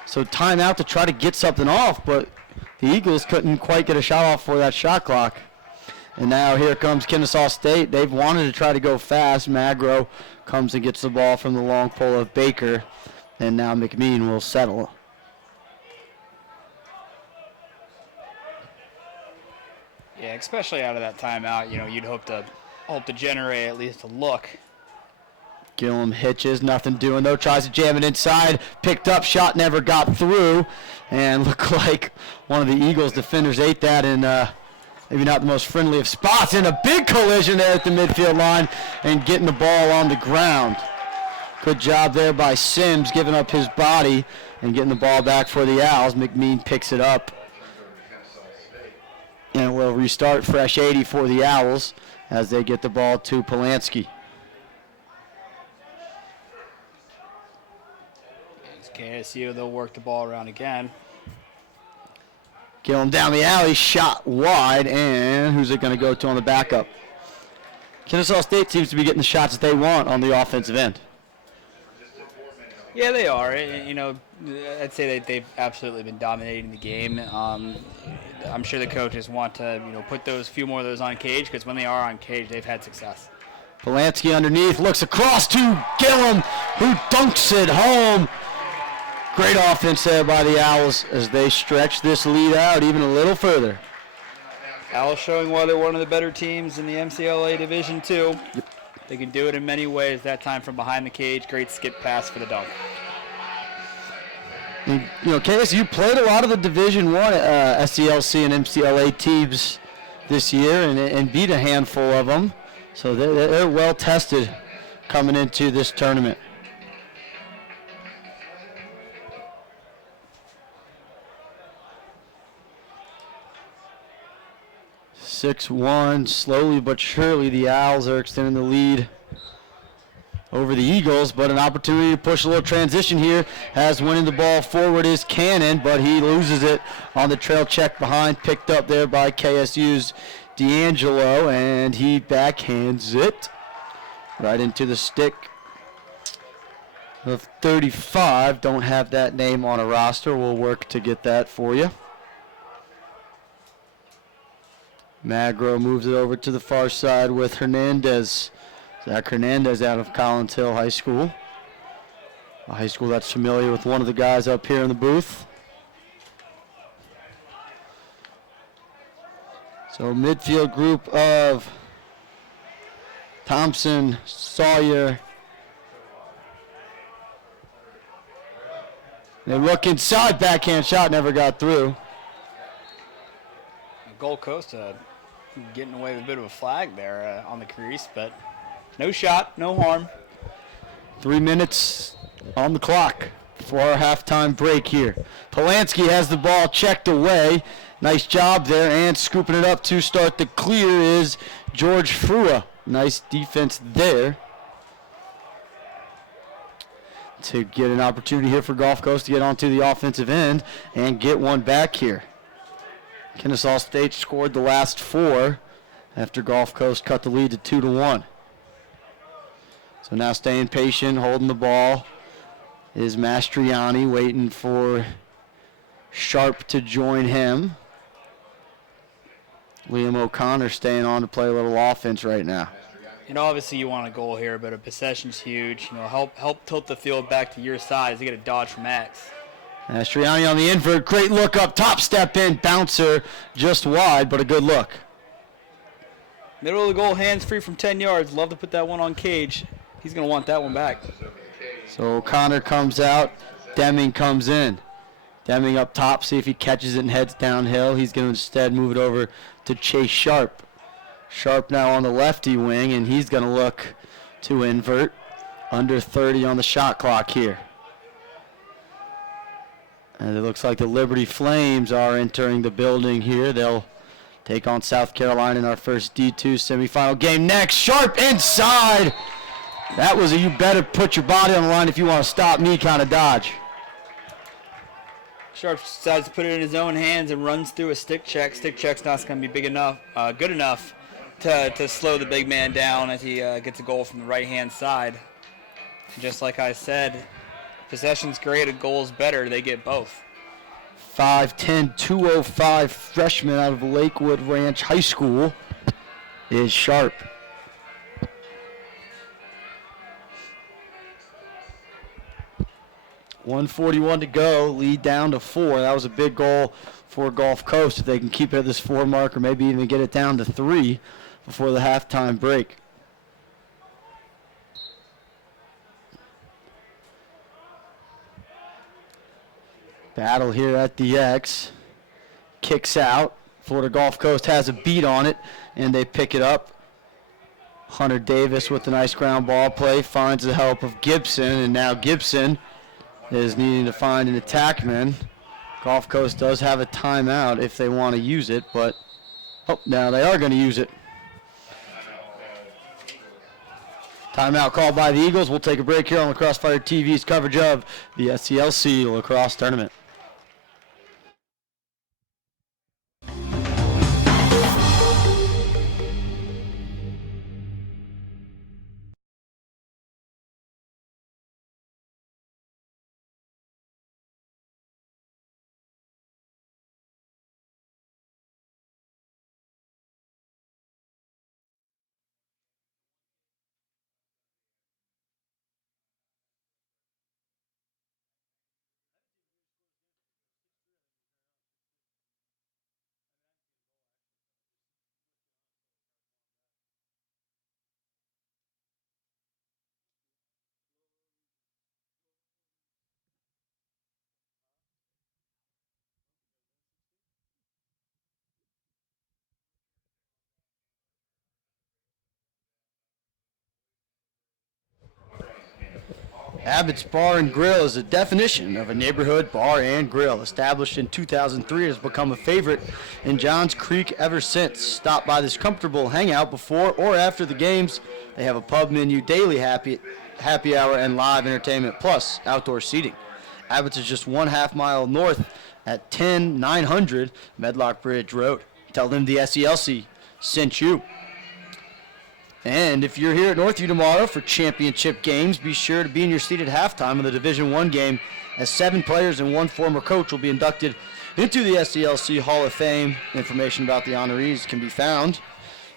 So timeout to try to get something off, but the Eagles couldn't quite get a shot off for that shot clock. And now here comes Kennesaw State. They've wanted to try to go fast. Magro comes and gets the ball from the long pole of Baker. And now McMean will settle. Yeah, especially out of that timeout, you'd hope to generate at least a look. Gillum hitches, nothing doing though, tries to jam it inside, picked up, shot never got through, and looked like one of the Eagles defenders ate that in maybe not the most friendly of spots, and a big collision there at the midfield line and getting the ball on the ground. Good job there by Sims, giving up his body and getting the ball back for the Owls. McMean picks it up. And we'll restart fresh 80 for the Owls as they get the ball to Polanski. It's KSU, they'll work the ball around again. Gillum down the alley, shot wide, and who's it going to go to on the backup? Kennesaw State seems to be getting the shots that they want on the offensive end. Yeah, they are. I'd say that they've absolutely been dominating the game. I'm sure the coaches want to, put those few more of those on cage, because when they are on cage, they've had success. Polanski underneath, looks across to Gillum, who dunks it home. Great offense there by the Owls as they stretch this lead out even a little further. Owls showing why they're one of the better teams in the MCLA Division II. Yep. They can do it in many ways. That time from behind the cage, great skip pass for the dunk. And, KSU played a lot of the Division I SELC and MCLA teams this year and beat a handful of them. So they're well tested coming into this tournament. (6-1), slowly but surely the Owls are extending the lead over the Eagles, but an opportunity to push a little transition here as winning the ball forward is Cannon, but he loses it on the trail check behind, picked up there by KSU's D'Angelo, and he backhands it right into the stick of 35. Don't have that name on a roster. We'll work to get that for you. Magro moves it over to the far side with Hernandez. Zach Hernandez out of Collins Hill High School. A high school that's familiar with one of the guys up here in the booth. So midfield group of Thompson, Sawyer. They look inside, backhand shot, never got through. Gold Coast getting away with a bit of a flag there on the crease, but no shot, no harm. 3 minutes on the clock for our halftime break here. Polanski has the ball checked away. Nice job there, and scooping it up to start the clear is George Frua. Nice defense there to get an opportunity here for Gulf Coast to get onto the offensive end and get one back here. Kennesaw State scored the last 4 after Gulf Coast cut the lead to 2-1. So now staying patient, holding the ball is Mastriani, waiting for Sharp to join him. Liam O'Connor staying on to play a little offense right now. Obviously you want a goal here, but a possession's huge. Help tilt the field back to your side as you get a dodge from X. Mastriani on the invert, great look up top, step in, bouncer just wide, but a good look. Middle of the goal, hands free from 10 yards. Love to put that one on cage. He's going to want that one back. So O'Connor comes out, Deming comes in. Deming up top, see if he catches it and heads downhill. He's going to instead move it over to Chase Sharp. Sharp now on the lefty wing, and he's going to look to invert. Under 30 on the shot clock here. And it looks like the Liberty Flames are entering the building here. They'll take on South Carolina in our first D2 semifinal game next. Sharp inside. That was a you better put your body on the line if you want to stop me kind of dodge. Sharp decides to put it in his own hands and runs through a stick check. Stick check's not going to be big enough, good enough to slow the big man down as he gets a goal from the right-hand side. Just like I said, possession's great, a goal's better. They get both. 5'10", 205 freshman out of Lakewood Ranch High School is Sharp. .141 to go, lead down to 4. That was a big goal for Gulf Coast. If they can keep it at this 4 mark or maybe even get it down to 3 before the halftime break. Battle here at the X. Kicks out. Florida Gulf Coast has a beat on it, and they pick it up. Hunter Davis with a nice ground ball play finds the help of Gibson, and now Gibson is needing to find an attackman. Gulf Coast does have a timeout if they want to use it, but now they are going to use it. Timeout called by the Eagles. We'll take a break here on Lacrosse Fire TV's coverage of the SELC Lacrosse Tournament. Abbott's Bar and Grill is a definition of a neighborhood bar and grill. Established in 2003, it has become a favorite in Johns Creek ever since. Stop by this comfortable hangout before or after the games. They have a pub menu, daily happy hour, and live entertainment, plus outdoor seating. Abbott's is just 1/2 mile north at 10900 Medlock Bridge Road. Tell them the SELC sent you. And if you're here at Northview tomorrow for championship games, be sure to be in your seat at halftime of the Division I game, as 7 players and 1 former coach will be inducted into the SELC Hall of Fame. Information about the honorees can be found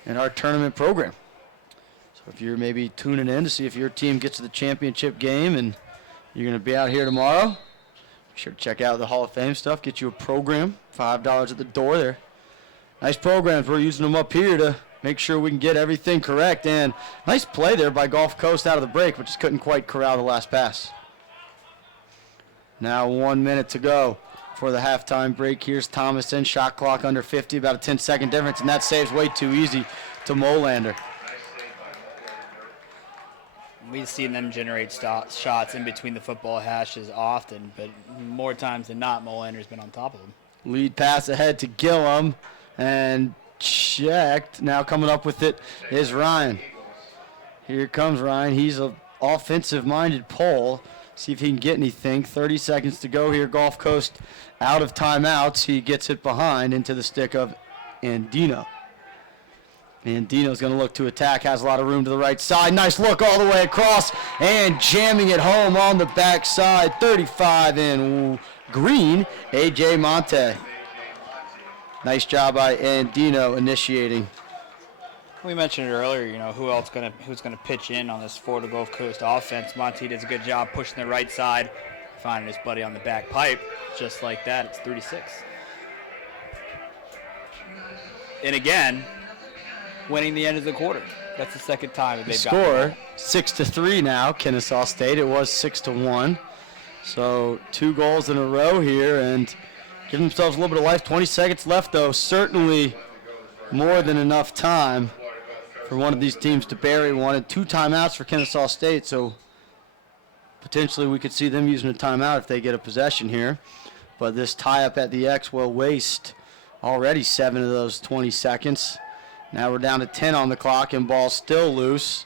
in our tournament program. So if you're maybe tuning in to see if your team gets to the championship game and you're going to be out here tomorrow, be sure to check out the Hall of Fame stuff. Get you a program, $5 at the door there. Nice programs. We're using them up here to make sure we can get everything correct. And nice play there by Gulf Coast out of the break, but just couldn't quite corral the last pass. Now 1 minute to go for the halftime break. Here's Thomason, shot clock under 50, about a 10-second difference, and that saves way too easy to Molander. We've seen them generate shots in between the football hashes often, but more times than not, Molander's been on top of them. Lead pass ahead to Gillum, and checked. Now coming up with it is Ryan. Here comes Ryan. He's an offensive-minded pole. See if he can get anything. 30 seconds to go here. Gulf Coast out of timeouts. He gets it behind into the stick of Andino. Andino's going to look to attack. Has a lot of room to the right side. Nice look all the way across and jamming it home on the backside. 35 in green, A.J. Monte. Nice job by Andino initiating. We mentioned it earlier, who's gonna pitch in on this Florida Gulf Coast offense. Monte does a good job pushing the right side, finding his buddy on the back pipe. Just like that, it's 3-6. And again, winning the end of the quarter. That's the second time that they've got score 6-3 now, Kennesaw State. It was 6-1. So 2 goals in a row here and give themselves a little bit of life. 20 seconds left, though. Certainly more than enough time for one of these teams to bury one. And 2 timeouts for Kennesaw State, so potentially we could see them using a timeout if they get a possession here. But this tie-up at the X will waste already 7 of those 20 seconds. Now we're down to 10 on the clock and ball still loose.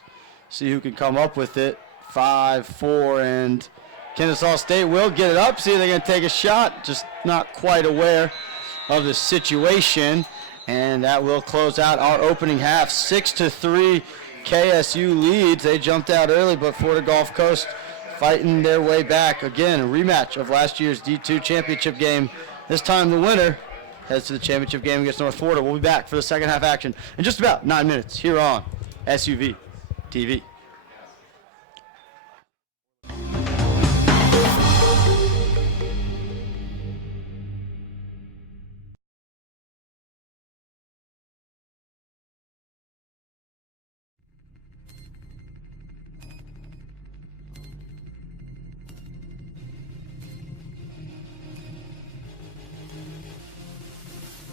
See who can come up with it. 5, 4, and Kennesaw State will get it up. See if they're going to take a shot. Just not quite aware of the situation. And that will close out our opening half. 6-3 KSU leads. They jumped out early, but Florida Gulf Coast fighting their way back. Again, a rematch of last year's D2 championship game. This time the winner heads to the championship game against North Florida. We'll be back for the second half action in just about 9 minutes here on SUV TV.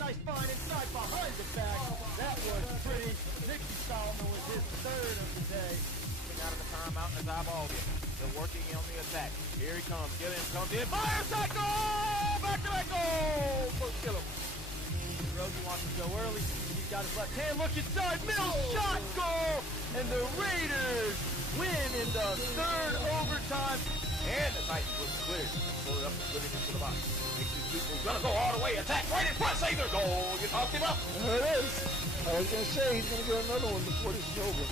Nice find inside behind the back. That was pretty. Nicky Solomon with his 3rd of the day. Out of the timeout in his eyeball game. They're working on the attack. Here he comes. Get him. Comes in. Fire shot. Goal! Back-to-back goal! First kill him. Rogan wants to go early. He's got his left hand. Look inside. Mills shot goal. And the Raiders win in the 3rd overtime. And the Titans was cleared. Pull it up and put it into the box. Makes these people gonna go all the way. Attack right in front. Save their goal. You talked him up. There it is. I was going to say he's going to get another one before this is over.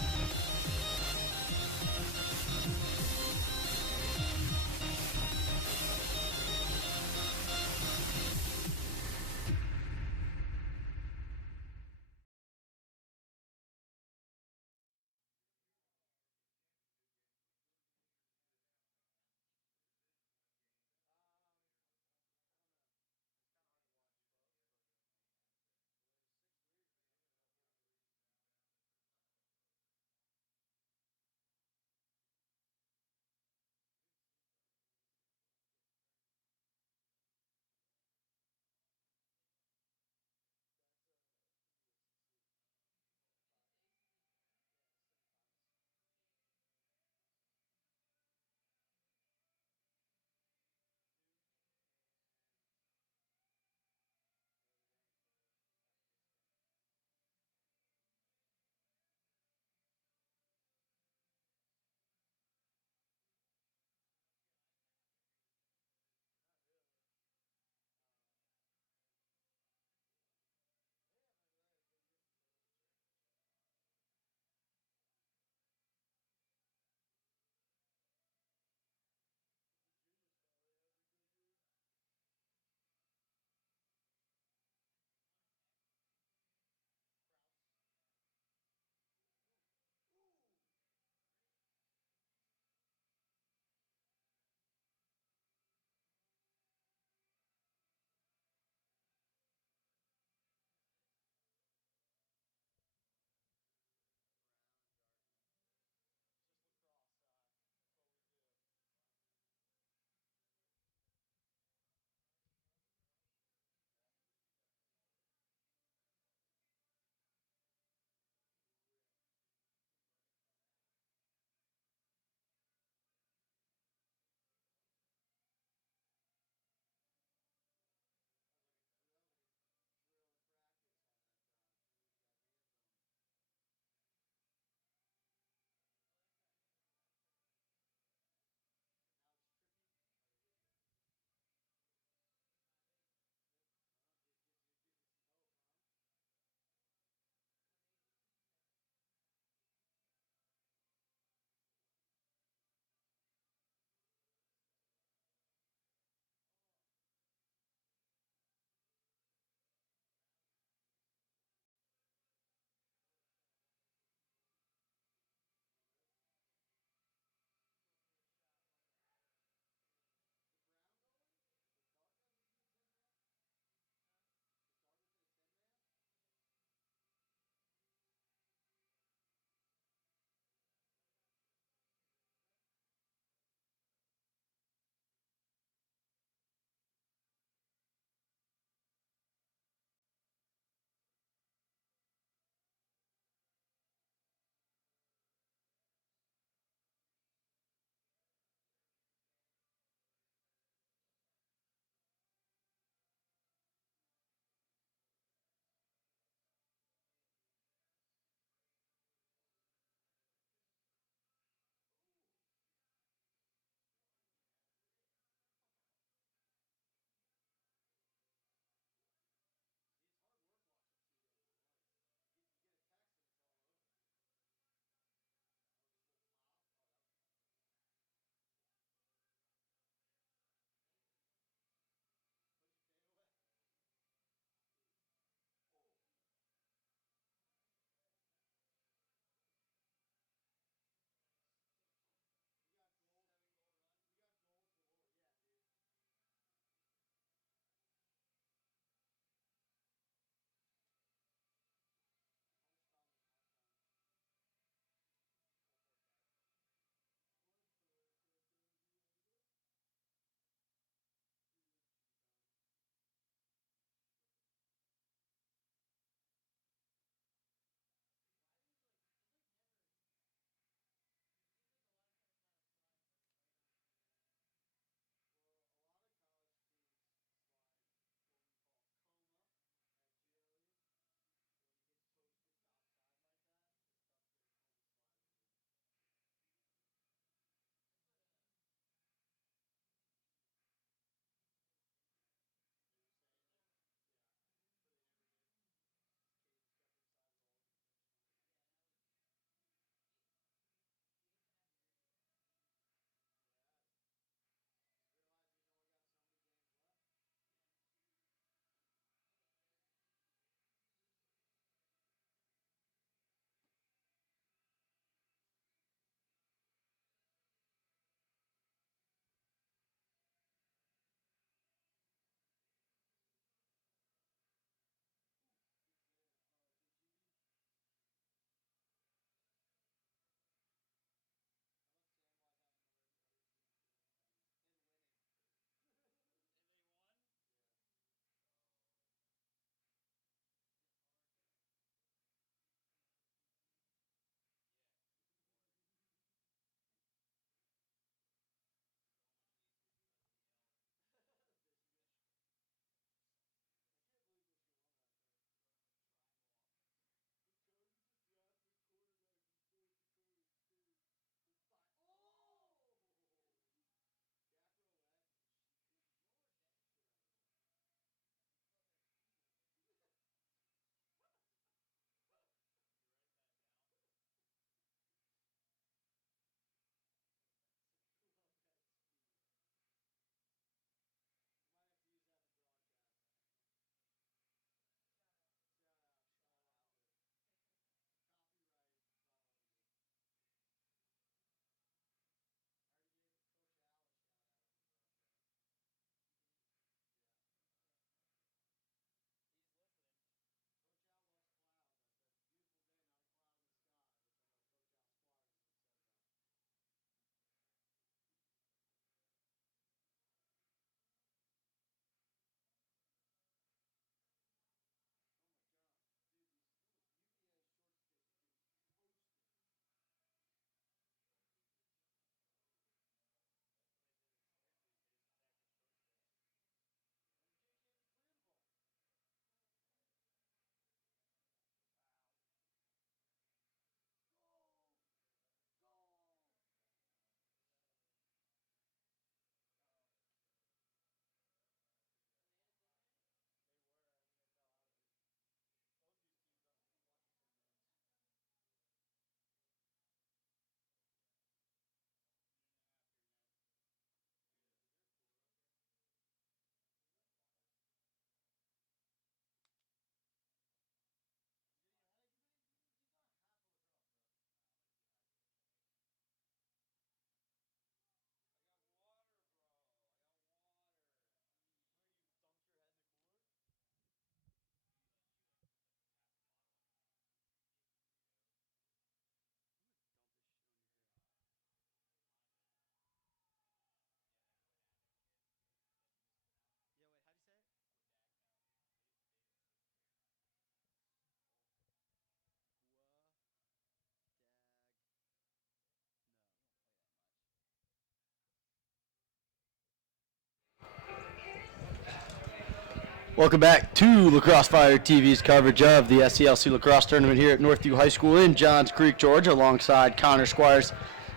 Welcome back to Lacrosse Fire TV's coverage of the SELC Lacrosse Tournament here at Northview High School in Johns Creek, Georgia, alongside Connor Squires.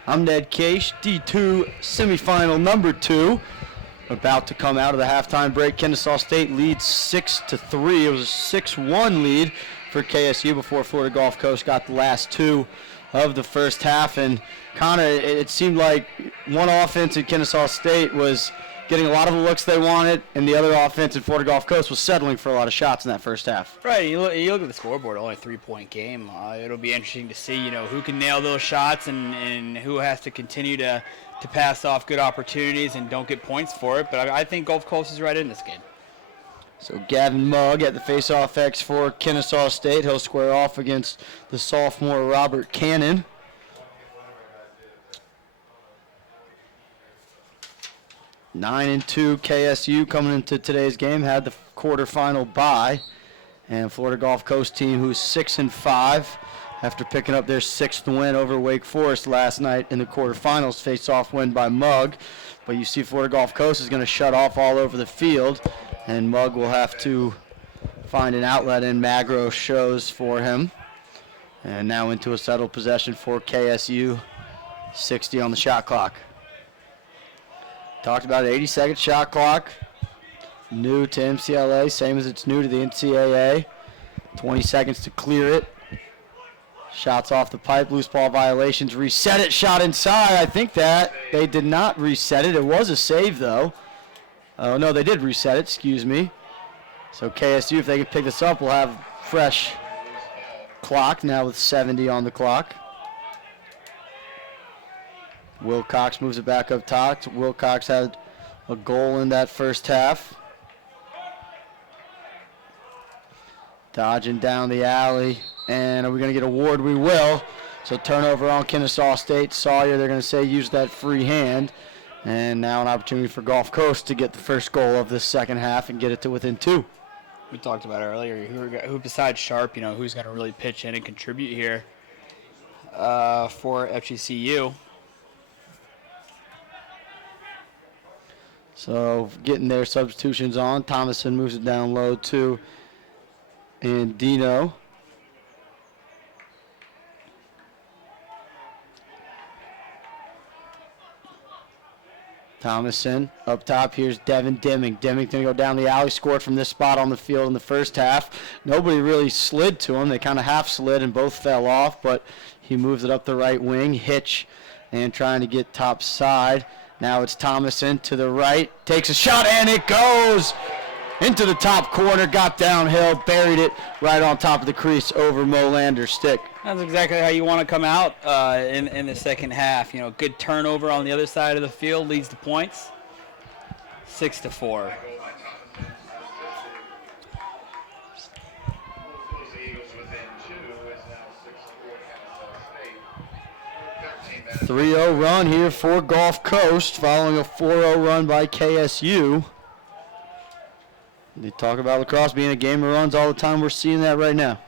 I'm Ned Case, D2 semifinal number 2. About to come out of the halftime break. Kennesaw State leads 6-3. It was a 6-1 lead for KSU before Florida Gulf Coast got the last 2 of the first half. And Connor, it seemed like one offense in Kennesaw State was getting a lot of the looks they wanted, and the other offense in Florida Gulf Coast was settling for a lot of shots in that first half. Right, you look at the scoreboard, only a 3-point game. It'll be interesting to see, who can nail those shots and who has to continue to pass off good opportunities and don't get points for it. But I think Gulf Coast is right in this game. So Gavin Mugg at the face-off X for Kennesaw State. He'll square off against the sophomore Robert Cannon. 9-2 KSU coming into today's game, had the quarterfinal bye, and Florida Gulf Coast team who's 6-5 after picking up their 6th win over Wake Forest last night in the quarterfinals. Face-off win by Mugg, but you see Florida Gulf Coast is going to shut off all over the field, and Mugg will have to find an outlet in Magro shows for him. And now into a settled possession for KSU, 60 on the shot clock. Talked about an 80-second shot clock, new to MCLA, same as it's new to the NCAA. 20 seconds to clear it. Shots off the pipe, loose ball violations, reset it, shot inside. I think that they did not reset it. It was a save, though. Oh, no, they did reset it, excuse me. So KSU, if they can pick this up, will have fresh clock now with 70 on the clock. Wilcox moves it back up top. Wilcox had a goal in that first half. Dodging down the alley. And are we going to get a Ward? We will. So turnover on Kennesaw State. Sawyer, they're going to say, use that free hand. And now an opportunity for Gulf Coast to get the first goal of this second half and get it to within 2. We talked about it earlier. Who besides Sharp, who's going to really pitch in and contribute here for FGCU. So getting their substitutions on. Thomason moves it down low to Andino. Thomason up top. Here's Devin Deming. Deming's going to go down the alley, scored from this spot on the field in the first half. Nobody really slid to him. They kind of half slid and both fell off, but he moves it up the right wing. Hitch and trying to get top side. Now it's Thomason to the right, takes a shot, and it goes into the top corner, got downhill, buried it right on top of the crease over Molander's stick. That's exactly how you want to come out in the second half. Good turnover on the other side of the field leads to points. 6-4. A 3-0 run here for Gulf Coast following a 4-0 run by KSU. They talk about lacrosse being a game of runs all the time. We're seeing that right now.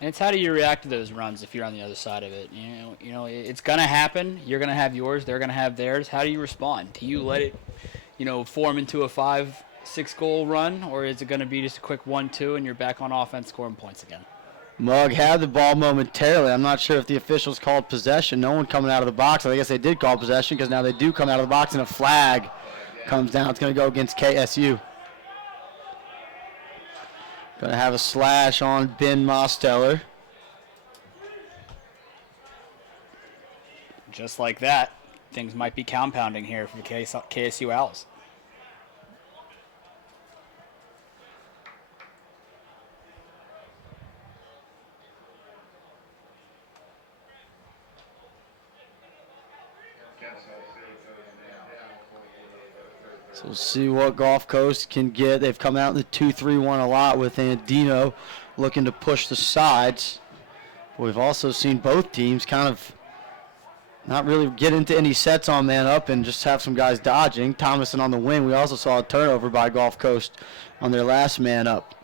And it's how do you react to those runs if you're on the other side of it? It's going to happen. You're going to have yours. They're going to have theirs. How do you respond? Do you let it, form into a 5-6 goal run, or is it going to be just a quick 1-2 and you're back on offense scoring points again? Mugg had the ball momentarily. I'm not sure if the officials called possession. No one coming out of the box. I guess they did call possession because now they do come out of the box and a flag comes down. It's going to go against KSU. Going to have a slash on Ben Mosteller. Just like that, things might be compounding here for the KSU Owls. So we'll see what Gulf Coast can get. They've come out in the 2-3-1 a lot with Andino looking to push the sides. But we've also seen both teams kind of not really get into any sets on man up and just have some guys dodging. Thomason on the wing. We also saw a turnover by Gulf Coast on their last man up.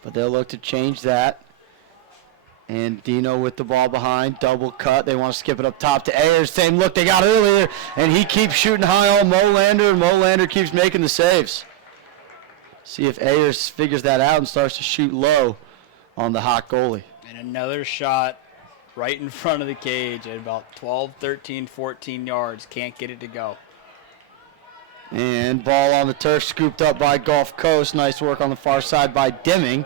But they'll look to change that. And Dino with the ball behind, double cut. They want to skip it up top to Ayers. Same look they got earlier, and he keeps shooting high on Molander, and Molander keeps making the saves. See if Ayers figures that out and starts to shoot low on the hot goalie. And another shot right in front of the cage at about 12, 13, 14 yards. Can't get it to go. And ball on the turf, scooped up by Gulf Coast. Nice work on the far side by Deming.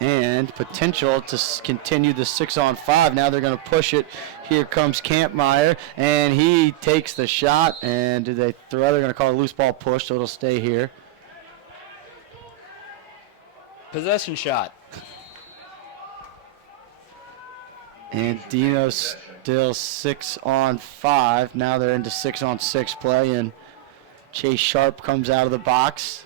And potential to continue the 6-on-5. Now they're going to push it. Here comes Kampmeyer, and he takes the shot. And do they throw? They're going to call a loose ball push, so it'll stay here. Possession shot. And Dino's still 6-on-5. Now they're into 6-on-6 play, and Chase Sharp comes out of the box.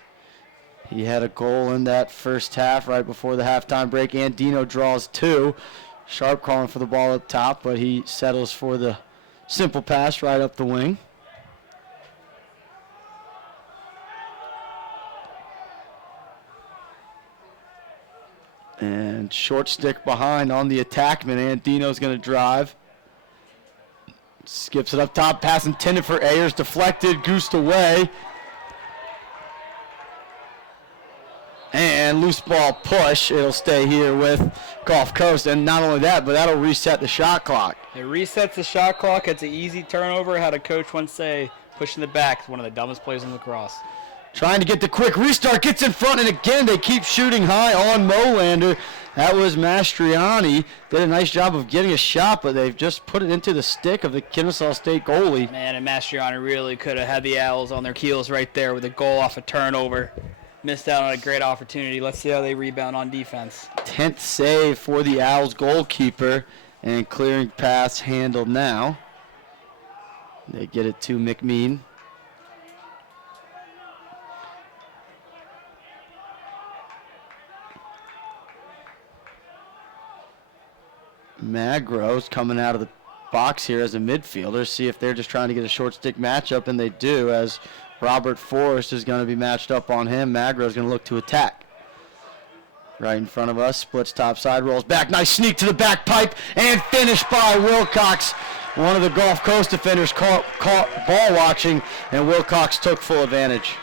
He had a goal in that first half right before the halftime break, and Dino draws 2. Sharp calling for the ball up top, but he settles for the simple pass right up the wing. And short stick behind on the attackman, and Dino's going to drive. Skips it up top, pass intended for Ayers, deflected, goosed away. And loose ball push. It'll stay here with Gulf Coast. And not only that, but that'll reset the shot clock. It resets the shot clock. It's an easy turnover. Had a coach once say, pushing the back is one of the dumbest plays in lacrosse. Trying to get the quick restart. Gets in front, and again they keep shooting high on Molander. That was Mastriani. Did a nice job of getting a shot, but they've just put it into the stick of the Kennesaw State goalie. Man, and Mastriani really could have had the Owls on their heels right there with a goal off a turnover. Missed out on a great opportunity. Let's see how they rebound on defense. 10th save for the Owls goalkeeper, and clearing pass handled now. They get it to McMean. Magro's coming out of the box here as a midfielder. See if they're just trying to get a short stick matchup, and they do, as Robert Forrest is going to be matched up on him. Magro's going to look to attack. Right in front of us, splits top side, rolls back. Nice sneak to the back pipe, and finished by Wilcox. One of the Gulf Coast defenders caught ball watching, and Wilcox took full advantage.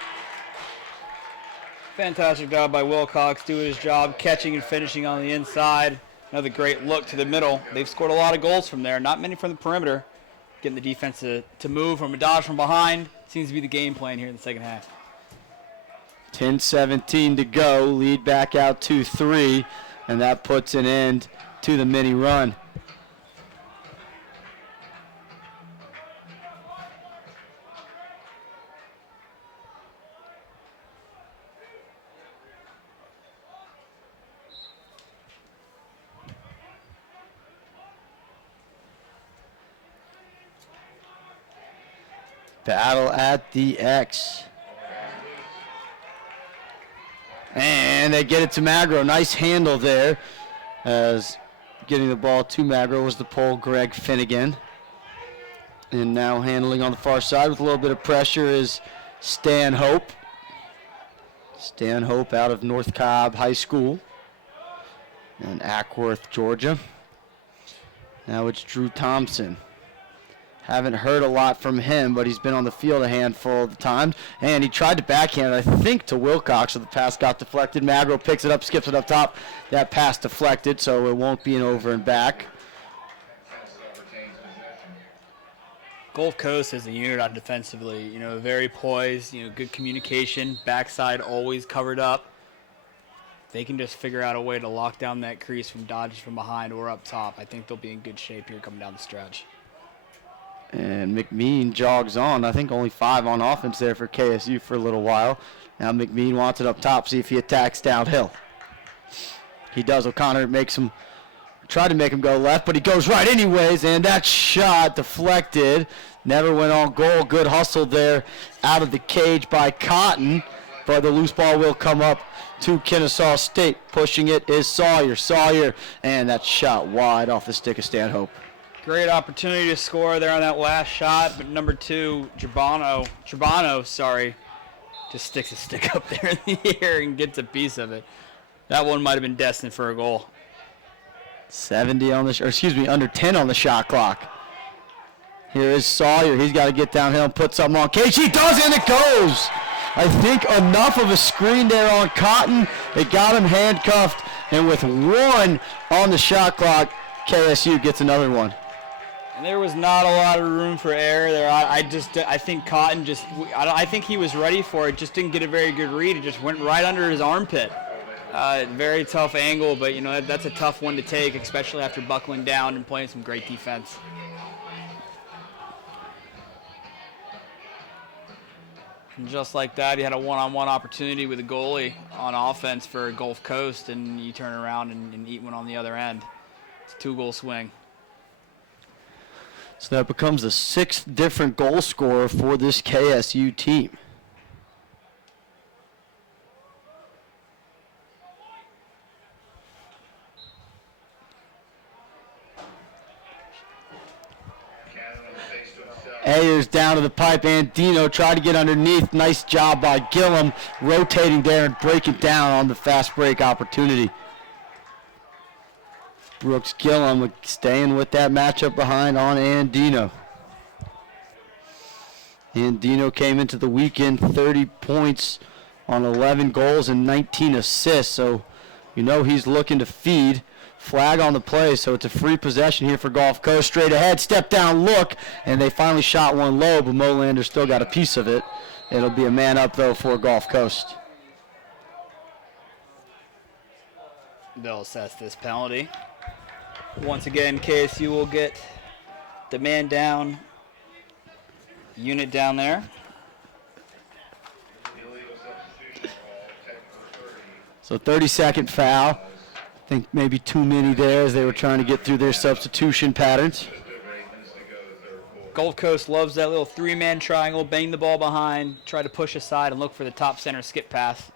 Fantastic job by Wilcox doing his job, catching and finishing on the inside. Another great look to the middle. They've scored a lot of goals from there, not many from the perimeter. Getting the defense to move from a dodge from behind seems to be the game plan here in the second half. 10:17 to go. Lead back out 2-3, and that puts an end to the mini run. Battle at the X. And they get it to Magro. Nice handle there, as getting the ball to Magro was the pole, Greg Finnegan. And now handling on the far side with a little bit of pressure is Stan Hope. Stan Hope out of North Cobb High School in Ackworth, Georgia. Now it's Drew Thompson. Haven't heard a lot from him, but he's been on the field a handful of the times. And he tried to backhand, I think, to Wilcox, so the pass got deflected. Magro picks it up, skips it up top. That pass deflected, so it won't be an over and back. Gulf Coast is a unit on defensively, very poised, good communication, backside always covered up. They can just figure out a way to lock down that crease from dodges from behind or up top. I think they'll be in good shape here coming down the stretch. And McMean jogs on. I think only 5 on offense there for KSU for a little while. Now McMean wants it up top, see if he attacks downhill. He does. O'Connor tried to make him go left, but he goes right anyways, and that shot deflected. Never went on goal. Good hustle there out of the cage by Cotton, but the loose ball will come up to Kennesaw State. Pushing it is Sawyer, and that shot wide off the stick of Stanhope. Great opportunity to score there on that last shot, but number 2, Trebano, just sticks a stick up there in the air and gets a piece of it. That one might have been destined for a goal. 70 on the, under 10 on the shot clock. Here is Sawyer. He's got to get downhill and put something on Cage. He does, and it goes. I think enough of a screen there on Cotton. It got him handcuffed, and with 1 on the shot clock, KSU gets another one. And there was not a lot of room for error there. I think Cotton I think he was ready for it, just didn't get a very good read. It just went right under his armpit. Very tough angle, but you know that's a tough one to take, especially after buckling down and playing some great defense. And just like that, he had a one-on-one opportunity with a goalie on offense for Gulf Coast, and you turn around and eat one on the other end. It's a 2-goal swing. So that becomes the 6th different goal scorer for this KSU team. Ayers down to the pipe, and Dino tried to get underneath. Nice job by Gillum, rotating there and breaking down on the fast break opportunity. Brooks Gillum staying with that matchup behind on Andino. Andino came into the weekend 30 points on 11 goals and 19 assists, so you know he's looking to feed. Flag on the play, so it's a free possession here for Gulf Coast. Straight ahead, step down, look, and they finally shot one low, but Molander still got a piece of it. It'll be a man up, though, for Gulf Coast. They'll assess this penalty. Once again, KSU will get the man down unit down there. So 30-second foul. I think maybe too many there as they were trying to get through their substitution patterns. Gulf Coast loves that little 3-man triangle, bang the ball behind, try to push aside and look for the top center skip pass.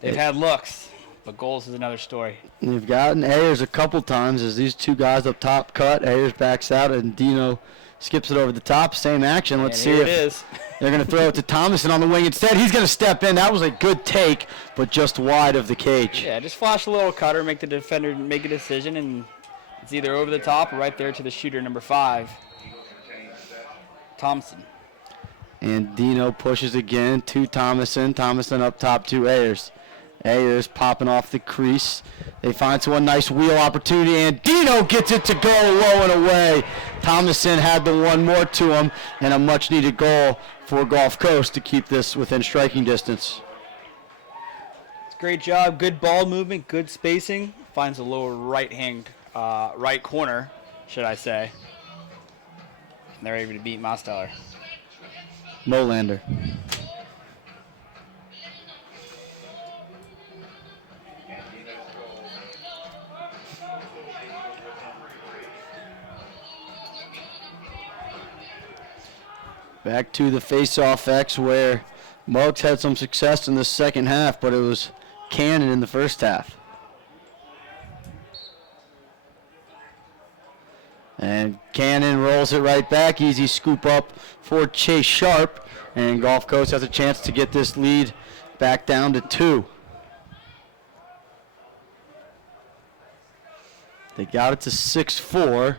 They've had looks, but goals is another story. They've gotten Ayers a couple times as these two guys up top cut. Ayers backs out and Dino skips it over the top. Same action. Let's see if they're going to throw it to Thomason on the wing instead. He's going to step in. That was a good take, but just wide of the cage. Yeah, just flash a little cutter, make the defender make a decision, and it's either over the top or right there to the shooter, number 5, Thompson. And Dino pushes again to Thomason. Thomason up top to Ayers. Ayers popping off the crease. They find one nice wheel opportunity, and Dino gets it to go low and away. Thomason had the one more to him, and a much-needed goal for Gulf Coast to keep this within striking distance. It's a great job, good ball movement, good spacing. Finds the lower right corner, should I say. And they're able to beat Mosteller. Molander. Back to the face-off X where Mugs had some success in the second half, but it was Cannon in the first half. And Cannon rolls it right back. Easy scoop up for Chase Sharp. And Gulf Coast has a chance to get this lead back down to 2. They got it to 6-4.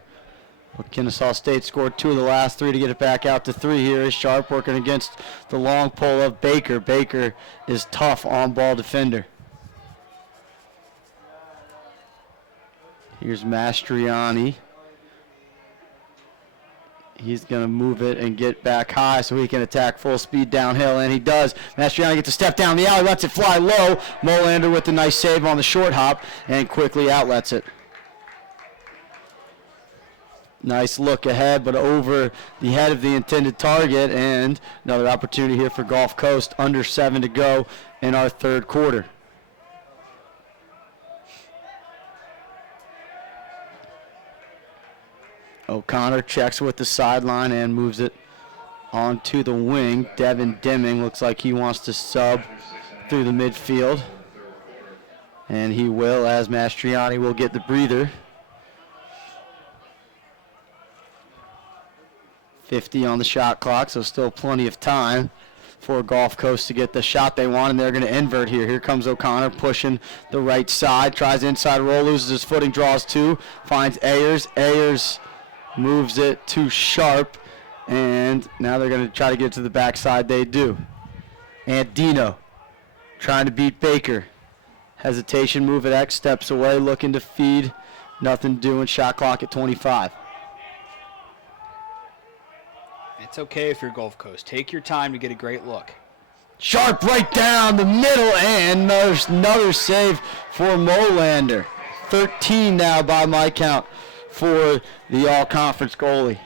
But Kennesaw State scored 2 of the last 3 to get it back out to 3. Here is Sharp working against the long pull of Baker. Baker is tough on-ball defender. Here's Mastriani. He's going to move it and get back high so he can attack full speed downhill, and he does. Mastriani gets a step down the alley, lets it fly low. Molander with the nice save on the short hop and quickly outlets it. Nice look ahead, but over the head of the intended target, and another opportunity here for Gulf Coast. Under 7 to go in our third quarter. O'Connor checks with the sideline and moves it onto the wing. Devin Deming looks like he wants to sub through the midfield. And he will, as Mastriani will get the breather. 50 on the shot clock, so still plenty of time. for Gulf Coast to get the shot they want, and they're going to invert here. Here comes O'Connor pushing the right side, tries inside roll, loses his footing, draws two, finds Ayers. Ayers moves it too sharp, and now they're going to try to get to the backside. They do. And Dino trying to beat Baker. Hesitation move at X, steps away, looking to feed. Nothing doing, shot clock at 25. It's okay if you're Gulf Coast. Take your time to get a great look. Sharp right down the middle, and another save for Molander. 13 now by my count for the all-conference goalie.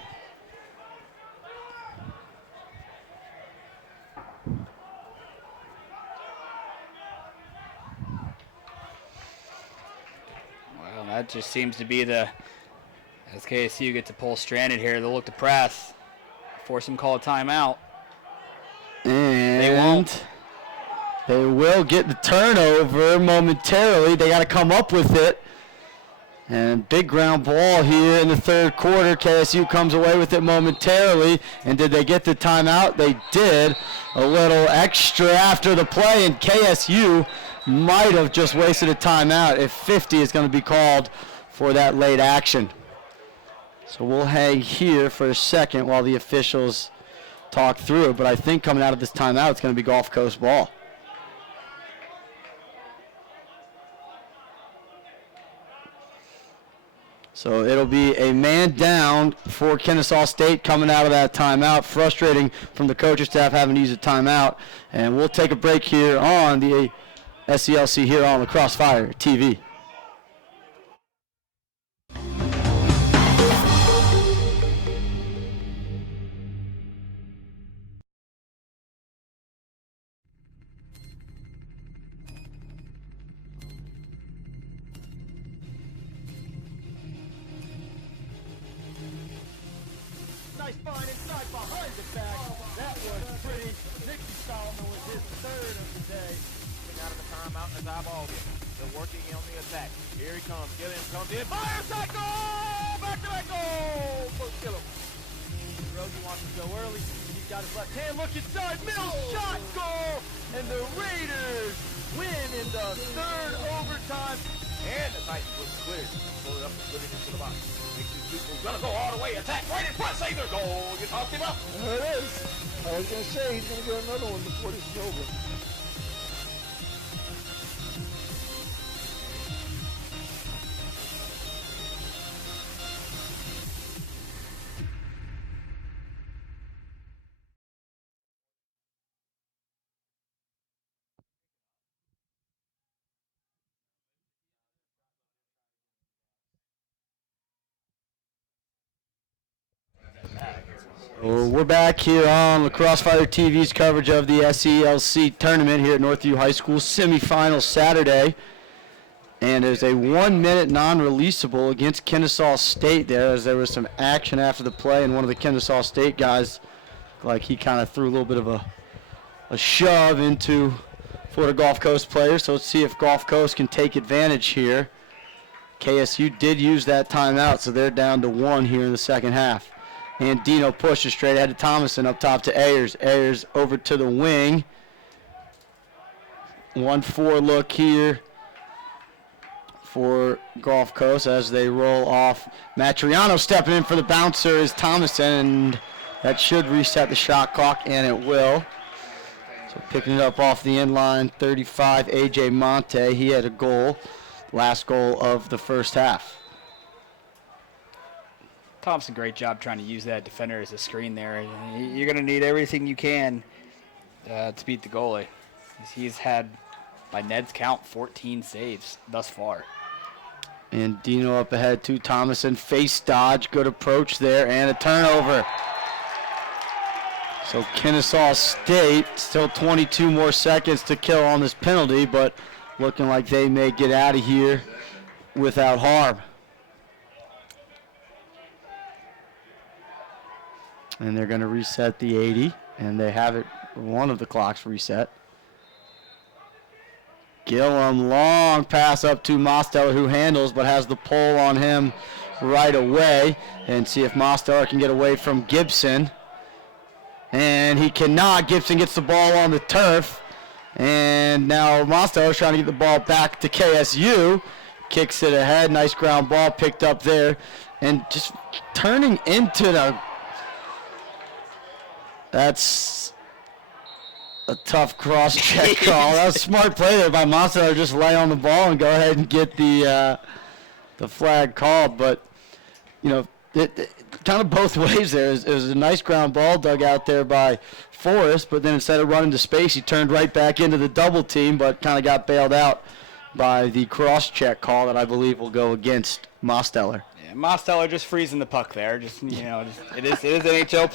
Well, that just seems to be as KSU gets to pull stranded here, they'll look to press, force them to call a timeout. And they won't. They will get the turnover momentarily. They got to come up with it. And big ground ball here in the third quarter. KSU comes away with it momentarily. And did they get the timeout? They did. A little extra after the play, and KSU might have just wasted a timeout if 50 is going to be called for that late action. So we'll hang here for a second while the officials talk through it, but I think coming out of this timeout, it's going to be Gulf Coast ball. So it'll be a man down for Kennesaw State coming out of that timeout. Frustrating from the coaching staff having to use a timeout. And we'll take a break here on the SELC here on Lacrosse Fire TV. Nice find inside behind the back. That was pretty. Nicky Solomon with his third of the day. Out of the timeout in his eyeball here. They're working on the attack. Here he comes. Gilliam comes in. Fires that goal! Back-to-back goal! First kill him. Rogie wants to go early. He's got his left hand. Look inside. Mills shot goal. And the Raiders win in the third overtime. And the Titans was cleared. Pull it up and put it into the box. Makes these people gonna go all the way. Attack right in front. Save their goal. You talked him up. There it is. I was going to say he's going to get another one before this is over. Well, we're back here on Lacrosse Fire TV's coverage of the SELC tournament here at Northview High School, semifinal Saturday. And there's a 1 minute non-releasable against Kennesaw State there, as there was some action after the play, and one of the Kennesaw State guys, like he kind of threw a little bit of a shove into Florida Gulf Coast players. So let's see if Gulf Coast can take advantage here. KSU did use that timeout, so they're down to one here in the second half. And Dino pushes straight ahead to Thomason, up top to Ayers. Ayers over to the wing. 1-4 look here for Gulf Coast as they roll off. Matriano stepping in for the bouncer is Thomason, and that should reset the shot clock, and it will. So picking it up off the end line, 35, A.J. Monte. He had a goal, last goal of the first half. Thompson, great job trying to use that defender as a screen there. You're going to need everything you can to beat the goalie. He's had, by Ned's count, 14 saves thus far. And Dino up ahead to Thomason. Face dodge, good approach there, and a turnover. So Kennesaw State, still 22 more seconds to kill on this penalty, but looking like they may get out of here without harm. And they're going to reset the 80, and they have it, one of the clocks reset. Gillum, long pass up to Mosteller, who handles but has the pull on him right away. And see if Mosteller can get away from Gibson. And he cannot. Gibson gets the ball on the turf. And now Mosteller's trying to get the ball back to KSU. Kicks it ahead. Nice ground ball picked up there. And just turning into the... That's a tough cross-check call. That was a smart play there by Mosteller. Just lay on the ball and go ahead and get the flag called. But, you know, it kind of both ways there. It was a nice ground ball dug out there by Forrest, but then instead of running to space, he turned right back into the double team, but kind of got bailed out by the cross-check call that I believe will go against Mosteller. Yeah, Mosteller just freezing the puck there. Just it is NHL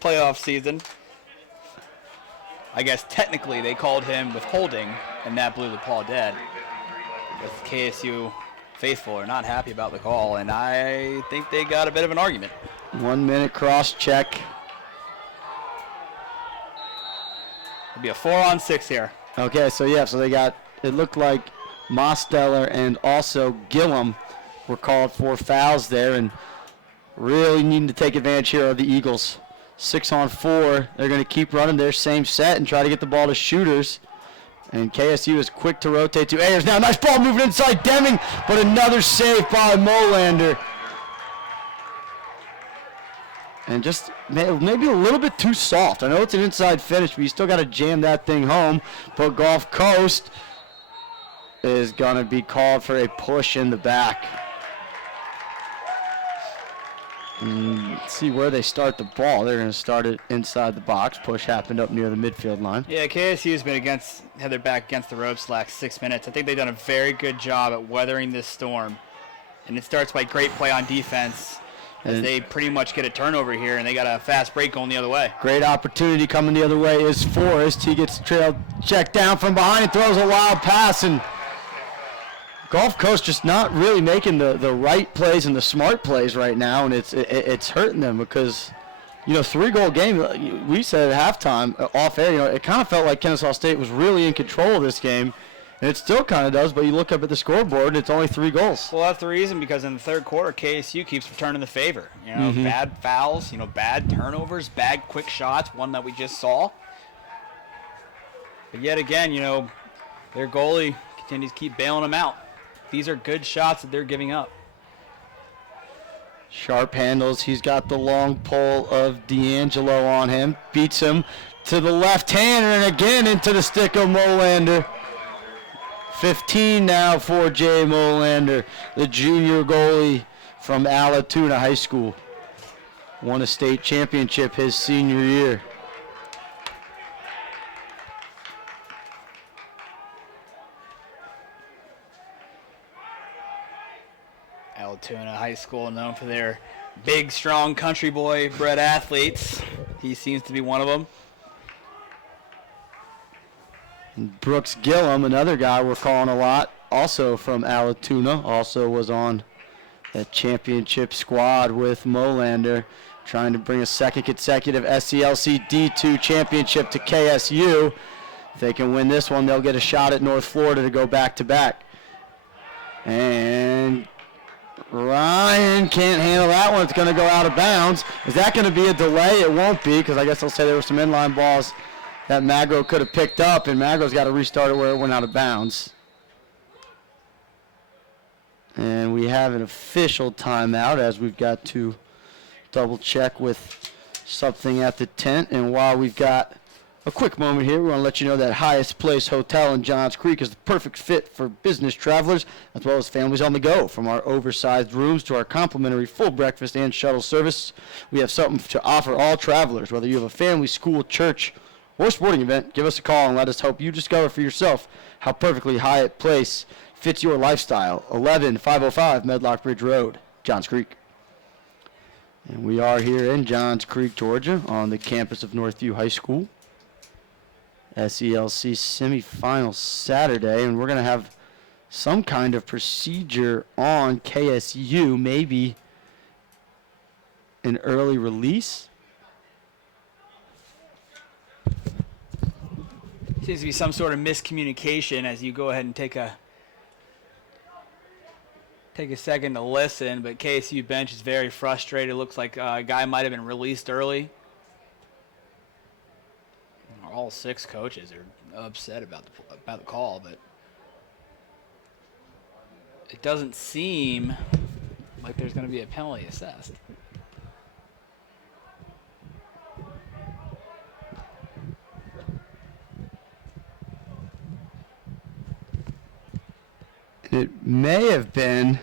playoff season. I guess technically they called him withholding, and that blew the call dead. Because KSU faithful are not happy about the call, and I think they got a bit of an argument. 1 minute cross-check. It'll be a 4-on-6 here. Okay, so they got, it looked like Mosteller and also Gillum were called for fouls there, and really needing to take advantage here of the Eagles. 6-on-4, they're going to keep running their same set and try to get the ball to shooters. And KSU is quick to rotate to Ayers. Now, nice ball moving inside Deming, but another save by Molander. And just maybe a little bit too soft. I know it's an inside finish, but you still got to jam that thing home. But Gulf Coast is going to be called for a push in the back. Let's see where they start the ball. They're going to start it inside the box. Push happened up near the midfield line. Yeah, KSU's been had their back against the ropes the last 6 minutes. I think they've done a very good job at weathering this storm. And it starts by great play on defense. As they pretty much get a turnover here, and they got a fast break going the other way. Great opportunity coming the other way is Forrest. He gets trailed, checked down from behind and throws a wild pass. And Gulf Coast just not really making the right plays and the smart plays right now, and it's hurting them because, you know, 3-goal game. We said at halftime off air, you know, it kind of felt like Kennesaw State was really in control of this game. And it still kind of does, but you look up at the scoreboard, and it's only 3 goals. Well, that's the reason, because in the third quarter, KSU keeps returning the favor. You know, bad fouls, you know, bad turnovers, bad quick shots, one that we just saw. But yet again, you know, their goalie continues to keep bailing them out. These are good shots that they're giving up. Sharp handles. He's got the long pole of D'Angelo on him. Beats him to the left-hander, and again into the stick of Molander. 15 now for Jay Molander, the junior goalie from Alatoona High School. Won a state championship his senior year. Alatoona High School, known for their big, strong country boy bred athletes. He seems to be one of them. Brooks Gillum, another guy we're calling a lot, also from Alatoona, also was on that championship squad with Molander, trying to bring a second consecutive SELC D2 championship to KSU. If they can win this one, they'll get a shot at North Florida to go back-to-back. And Ryan can't handle that one. It's going to go out of bounds. Is that going to be a delay? It won't be, because I guess they'll say there were some inline balls that Magro could have picked up, and Magro's got to restart it where it went out of bounds. And we have an official timeout, as we've got to double check with something at the tent. And while we've got a quick moment here, we want to let you know that Highest Place Hotel in Johns Creek is the perfect fit for business travelers as well as families on the go. From our oversized rooms to our complimentary full breakfast and shuttle service, we have something to offer all travelers. Whether you have a family, school, church, or sporting event, give us a call and let us help you discover for yourself how perfectly Hyatt Place fits your lifestyle. 11505 Medlock Bridge Road, Johns Creek. And we are here in Johns Creek, Georgia, on the campus of Northview High School. SELC semifinal Saturday, and we're going to have some kind of procedure on KSU, maybe an early release. Seems to be some sort of miscommunication as you go ahead and take a second to listen, but KSU bench is very frustrated. Looks like a guy might have been released early. all 6 coaches are upset about the call, but it doesn't seem like there's going to be a penalty assessed. It may have been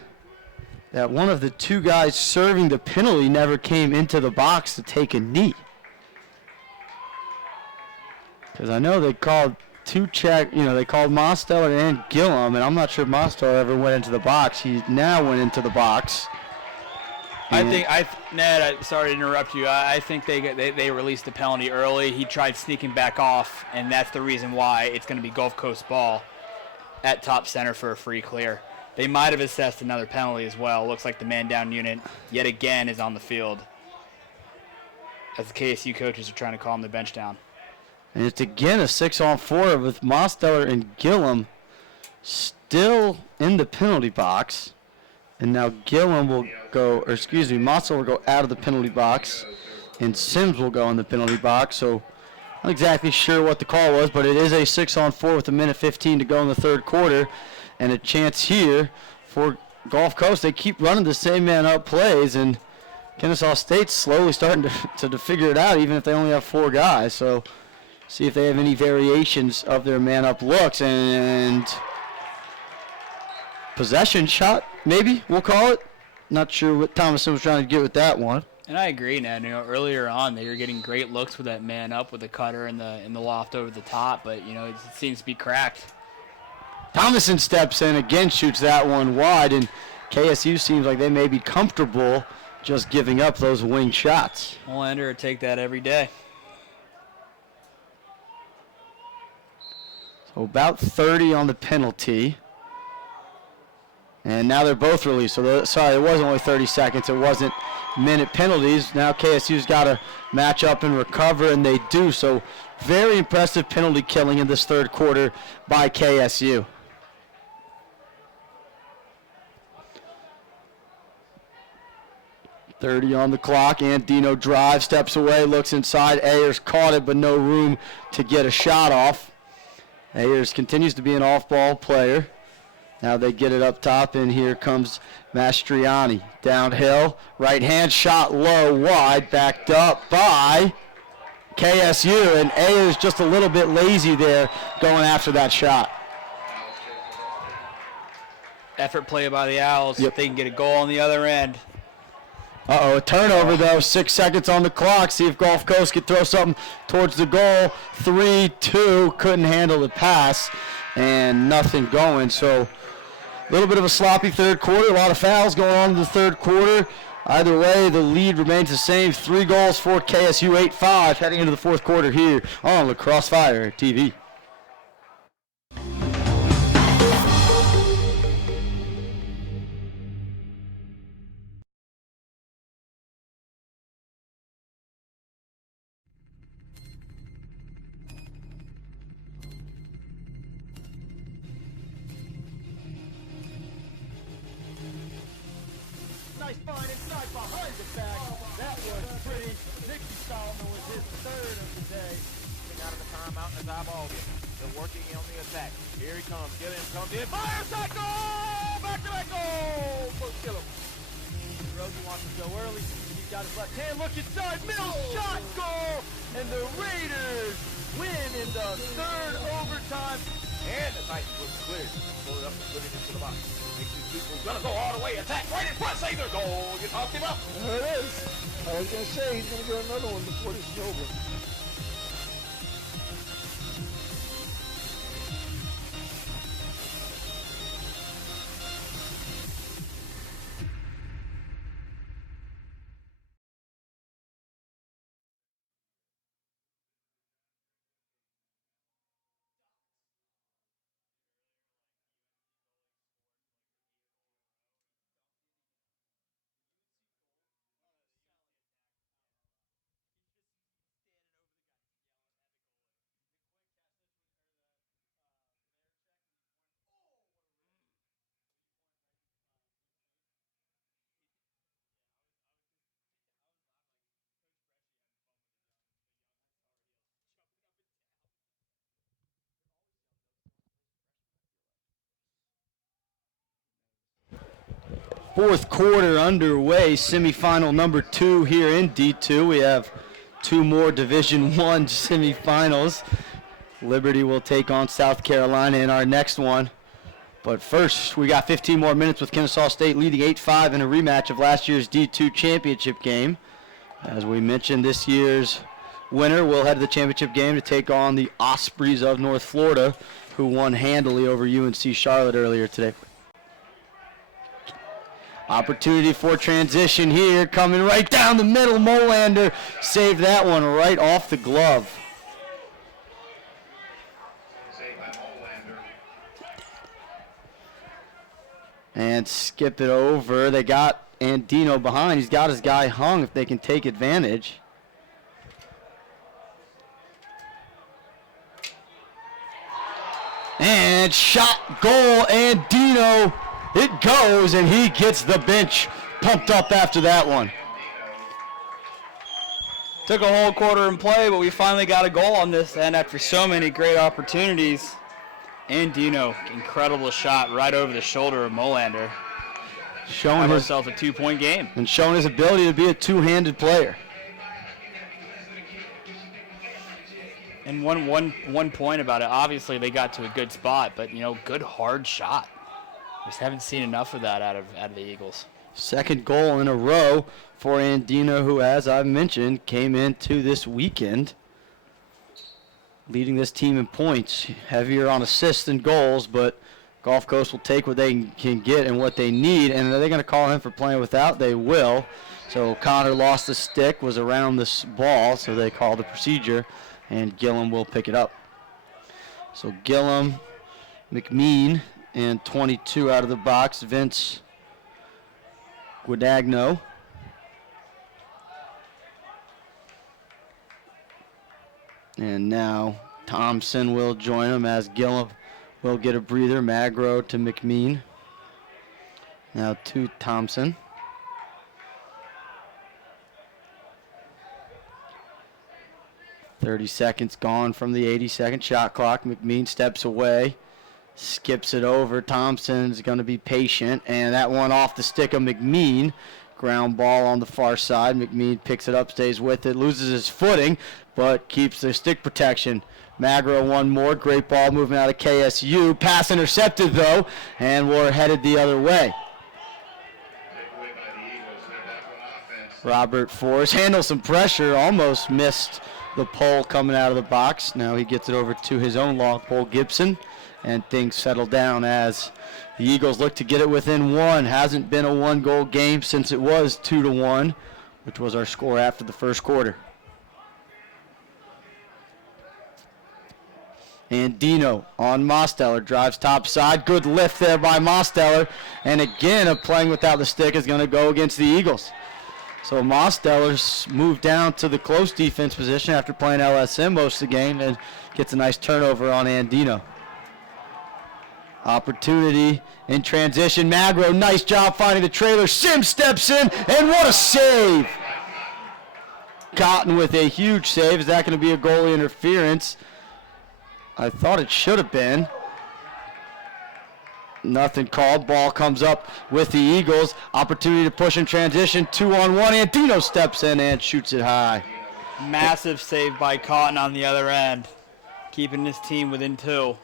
that one of the 2 guys serving the penalty never came into the box to take a knee. Because I know they called 2 check, they called Mosteller and Gillum, and I'm not sure Mosteller ever went into the box. He now went into the box. Ned, sorry to interrupt you. I think they released the penalty early. He tried sneaking back off, and that's the reason why it's going to be Gulf Coast ball at top center for a free clear. They might have assessed another penalty as well. Looks like the man down unit yet again is on the field as the KSU coaches are trying to calm the bench down. And it's again a 6-on-4 with Mosteller and Gillum still in the penalty box. And now Gillum will go, Mosteller will go out of the penalty box, and Sims will go in the penalty box. So I'm not exactly sure what the call was, but it is a 6-on-4 with 1:15 to go in the third quarter. And a chance here for Gulf Coast. They keep running the same man-up plays, and Kennesaw State's slowly starting to figure it out, even if they only have 4 guys. So see if they have any variations of their man-up looks. And possession shot, maybe we'll call it. Not sure what Thomason was trying to get with that one. And I agree, Ned. Earlier on they were getting great looks with that man up with the cutter and the loft over the top, but it seems to be cracked. Thomason steps in again, shoots that one wide, and KSU seems like they may be comfortable just giving up those wing shots. We'll enter or take that every day. So about 30 on the penalty. And now they're both released. So, it wasn't only 30 seconds. It wasn't minute penalties. Now KSU's got to match up and recover, and they do. So very impressive penalty killing in this third quarter by KSU. .30 on the clock. Andino drives, steps away, looks inside. Ayers caught it, but no room to get a shot off. Ayers continues to be an off-ball player. Now they get it up top, and here comes Mastriani. Downhill, right hand shot low, wide, backed up by KSU, and Ayers just a little bit lazy there going after that shot. Effort play by the Owls. Yep. If they can get a goal on the other end. A turnover though, 6 seconds on the clock. See if Gulf Coast could throw something towards the goal. 3-2, couldn't handle the pass, and nothing going. So a little bit of a sloppy third quarter, a lot of fouls going on in the third quarter. Either way, the lead remains the same. 3 goals for KSU, 8-5, heading into the fourth quarter here on Lacrosse Fire TV. Nice find inside behind the back. That was pretty. Nicky Solomon was his third of the day. Out of the timeout and his eyeball game. They're working on the attack. Here he comes. Gilliam comes in. Fires that goal! Back-to-back goal for Gilliam. Rosen wants to go early. He's got his left hand. Look inside. Mills shot goal. And the Raiders win in the third overtime. And the Titans was cleared. Pull it up and put it into the box. Makes these people gonna go all the way. Attack right in front. Save their goal. You talked him up. There it is. I was going to say, he's going to get another one before this is over. Fourth quarter underway, semifinal number 2 here in D2. We have 2 more Division I semifinals. Liberty will take on South Carolina in our next one. But first, we got 15 more minutes with Kennesaw State leading 8-5 in a rematch of last year's D2 championship game. As we mentioned, this year's winner will head to the championship game to take on the Ospreys of North Florida, who won handily over UNC Charlotte earlier today. Opportunity for transition here, coming right down the middle. Molander saved that one right off the glove. And skip it over. They got Andino behind. He's got his guy hung if they can take advantage. And shot, goal, Andino. It goes, and he gets the bench pumped up after that one. Took a whole quarter in play, but we finally got a goal on this end after so many great opportunities. Andino, incredible shot right over the shoulder of Molander. Showing himself a 2-point game. And showing his ability to be a two-handed player. And one point about it, obviously they got to a good spot, but good hard shot. Just haven't seen enough of that out of the Eagles. Second goal in a row for Andino, who, as I've mentioned, came into this weekend leading this team in points. Heavier on assists than goals, but Gulf Coast will take what they can get and what they need. And are they going to call him for playing without? They will. So Connor lost the stick, was around this ball, so they called the procedure, and Gillum will pick it up. So Gillum, McMean, and 22 out of the box, Vince Guadagno. And now Thompson will join him as Gillum will get a breather. Magro to McMean. Now to Thompson. .30 seconds gone from the 80-second shot clock. McMean steps away. Skips it over. Thompson's going to be patient. And that one off the stick of McMean. Ground ball on the far side. McMean picks it up, stays with it, loses his footing, but keeps the stick protection. Magro one more. Great ball moving out of KSU. Pass intercepted, though, and we're headed the other way. Robert Forrest handles some pressure. Almost missed the pole coming out of the box. Now he gets it over to his own long pole, Gibson. And things settle down as the Eagles look to get it within one. Hasn't been a one-goal game since it was 2-1, which was our score after the first quarter. And Dino on Mosteller, drives top side. Good lift there by Mosteller. And again, playing without the stick is going to go against the Eagles. So Mosteller's moved down to the close defense position after playing LSM most of the game and gets a nice turnover on Andino. Opportunity in transition. Magro, nice job finding the trailer. Sims steps in, and what a save! Cotton with a huge save. Is that going to be a goalie interference? I thought it should have been. Nothing called. Ball comes up with the Eagles. Opportunity to push in transition. 2-on-1. Andino steps in and shoots it high. Massive save by Cotton on the other end, keeping his team within 2.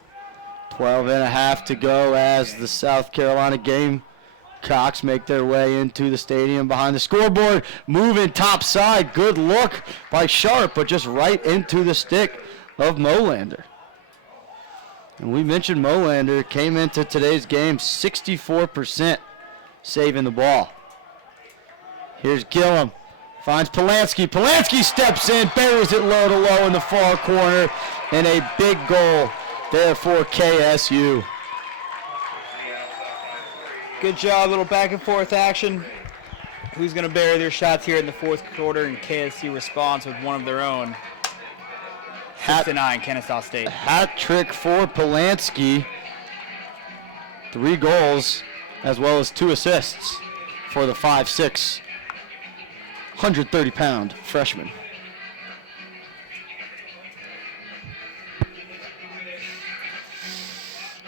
12.5 to go as the South Carolina Gamecocks make their way into the stadium behind the scoreboard. Moving top side. Good look by Sharp, but just right into the stick of Molander. And we mentioned Molander came into today's game 64% saving the ball. Here's Gillum. Finds Polanski. Polanski steps in, buries it low to low in the far corner, and a big goal there for KSU. Good job, little back and forth action. Who's going to bury their shots here in the fourth quarter? And KSU responds with one of their own. 6-9, Kennesaw State. Hat trick for Polanski. 3 goals as well as 2 assists for the 5'6", 130-pound freshman.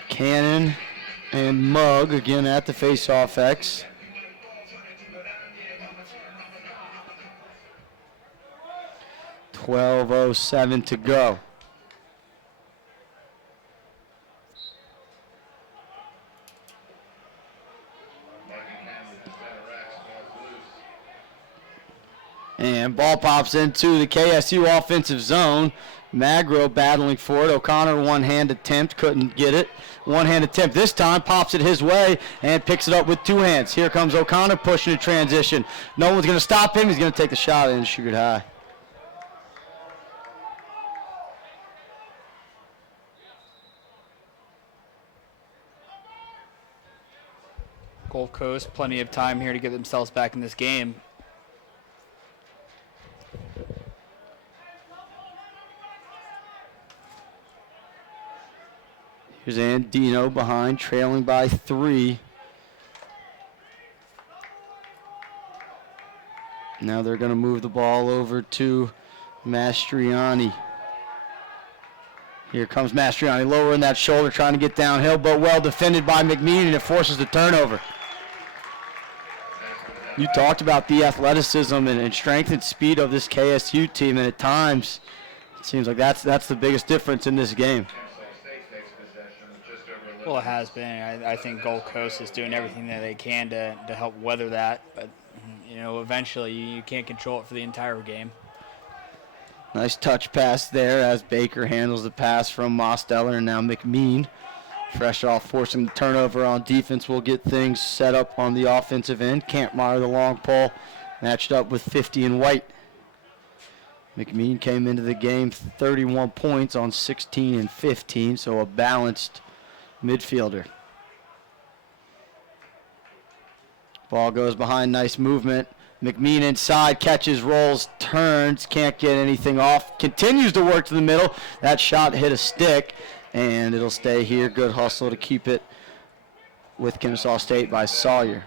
Cannon and Mugg again at the face-off X. 12:07 to go. And ball pops into the KSU offensive zone. Magro battling for it. O'Connor one-hand attempt, couldn't get it. One-hand attempt this time, pops it his way and picks it up with two hands. Here comes O'Connor pushing a transition. No one's going to stop him. He's going to take the shot and shoot it high. Gulf Coast, plenty of time here to get themselves back in this game. Here's Andino behind, trailing by 3. Now they're going to move the ball over to Mastriani. Here comes Mastriani, lowering that shoulder, trying to get downhill, but well defended by McMean, and it forces the turnover. You talked about the athleticism and strength and speed of this KSU team, and at times it seems like that's the biggest difference in this game. Well, it has been. I think Gold Coast is doing everything that they can to help weather that, but you know, eventually you can't control it for the entire game. Nice touch pass there as Baker handles the pass from Mosteller, and now McMean, fresh off forcing the turnover on defense, will get things set up on the offensive end. Kampmeyer, the long pole, matched up with 50 and White. McMean came into the game 31 points on 16 and 15, so a balanced midfielder. Ball goes behind, nice movement. McMean inside, catches, rolls, turns, can't get anything off. Continues to work to the middle. That shot hit a stick, and it'll stay here. Good hustle to keep it with Kennesaw State by Sawyer.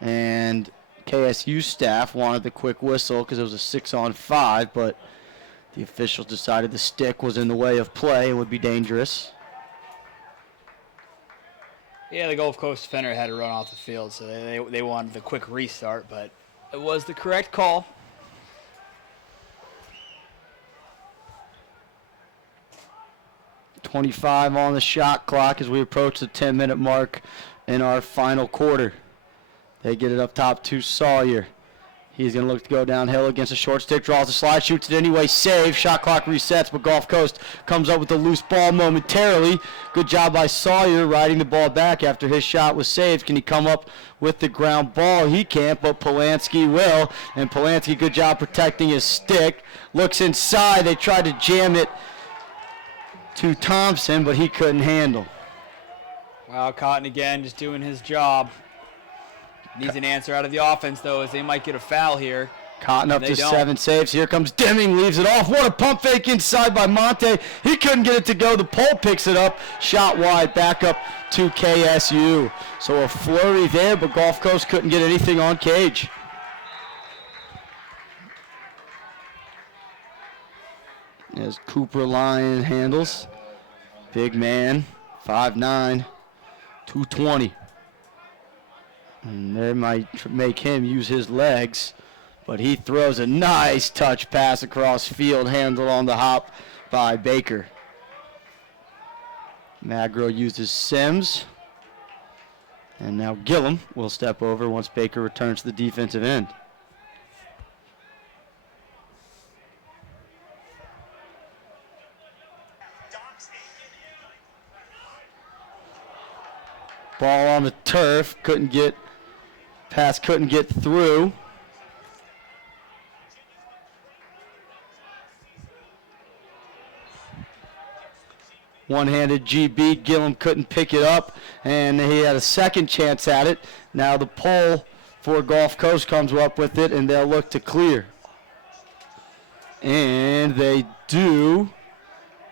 And KSU staff wanted the quick whistle because it was a 6-on-5, but the officials decided the stick was in the way of play and would be dangerous. Yeah, the Gulf Coast defender had to run off the field, so they wanted the quick restart, but it was the correct call. .25 on the shot clock as we approach the 10-minute mark in our final quarter. They get it up top to Sawyer. He's going to look to go downhill against a short stick, draws the slide, shoots it anyway, save. Shot clock resets, but Gulf Coast comes up with the loose ball momentarily. Good job by Sawyer riding the ball back after his shot was saved. Can he come up with the ground ball? He can't, but Polanski will. And Polanski, good job protecting his stick. Looks inside. They tried to jam it to Thompson, but he couldn't handle. Wow, Cotton again just doing his job. Needs an answer out of the offense, though, as they might get a foul here. Cotton up to 7 saves. Here comes Deming, leaves it off. What a pump fake inside by Monte. He couldn't get it to go. The pole picks it up. Shot wide, back up to KSU. So a flurry there, but Gulf Coast couldn't get anything on Cage. As Cooper Lyon handles. Big man, 5'9", 220. And they might make him use his legs, but he throws a nice touch pass across field, handled on the hop by Baker. Magro uses Sims, and now Gillum will step over once Baker returns to the defensive end. Ball on the turf, pass couldn't get through. One-handed GB, Gillum couldn't pick it up, and he had a second chance at it. Now the pole for Gulf Coast comes up with it, and they'll look to clear. And they do,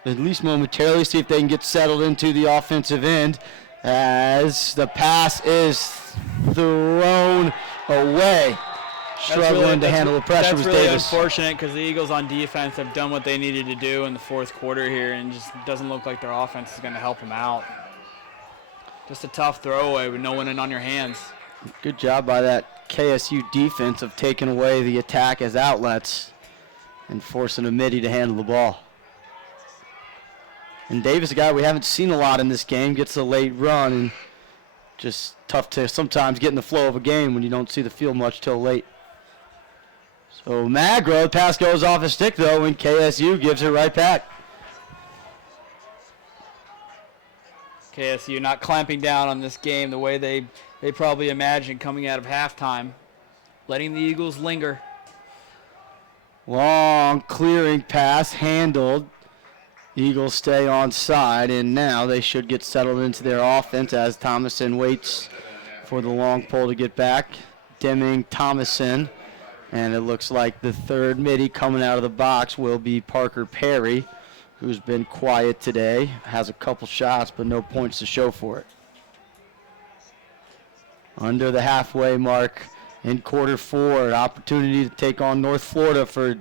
at least momentarily, see if they can get settled into the offensive end, as the pass is thrown away. Struggling to handle the pressure was really Davis. Unfortunate because the Eagles on defense have done what they needed to do in the fourth quarter here, and just doesn't look like their offense is going to help them out. Just a tough throwaway with no one in on your hands. Good job by that KSU defense of taking away the attack as outlets and forcing a midi to handle the ball. And Davis, a guy we haven't seen a lot in this game, gets a late run, and just tough to sometimes get in the flow of a game when you don't see the field much till late. So Magro, the pass goes off his stick though, and KSU gives it right back. KSU not clamping down on this game the way they probably imagined coming out of halftime, letting the Eagles linger. Long clearing pass handled. Eagles stay on side, and now they should get settled into their offense as Thomason waits for the long pole to get back. Deming Thomason, and it looks like the third midi coming out of the box will be Parker Perry, who's been quiet today, has a couple shots but no points to show for it. Under the halfway mark in quarter four, an opportunity to take on North Florida for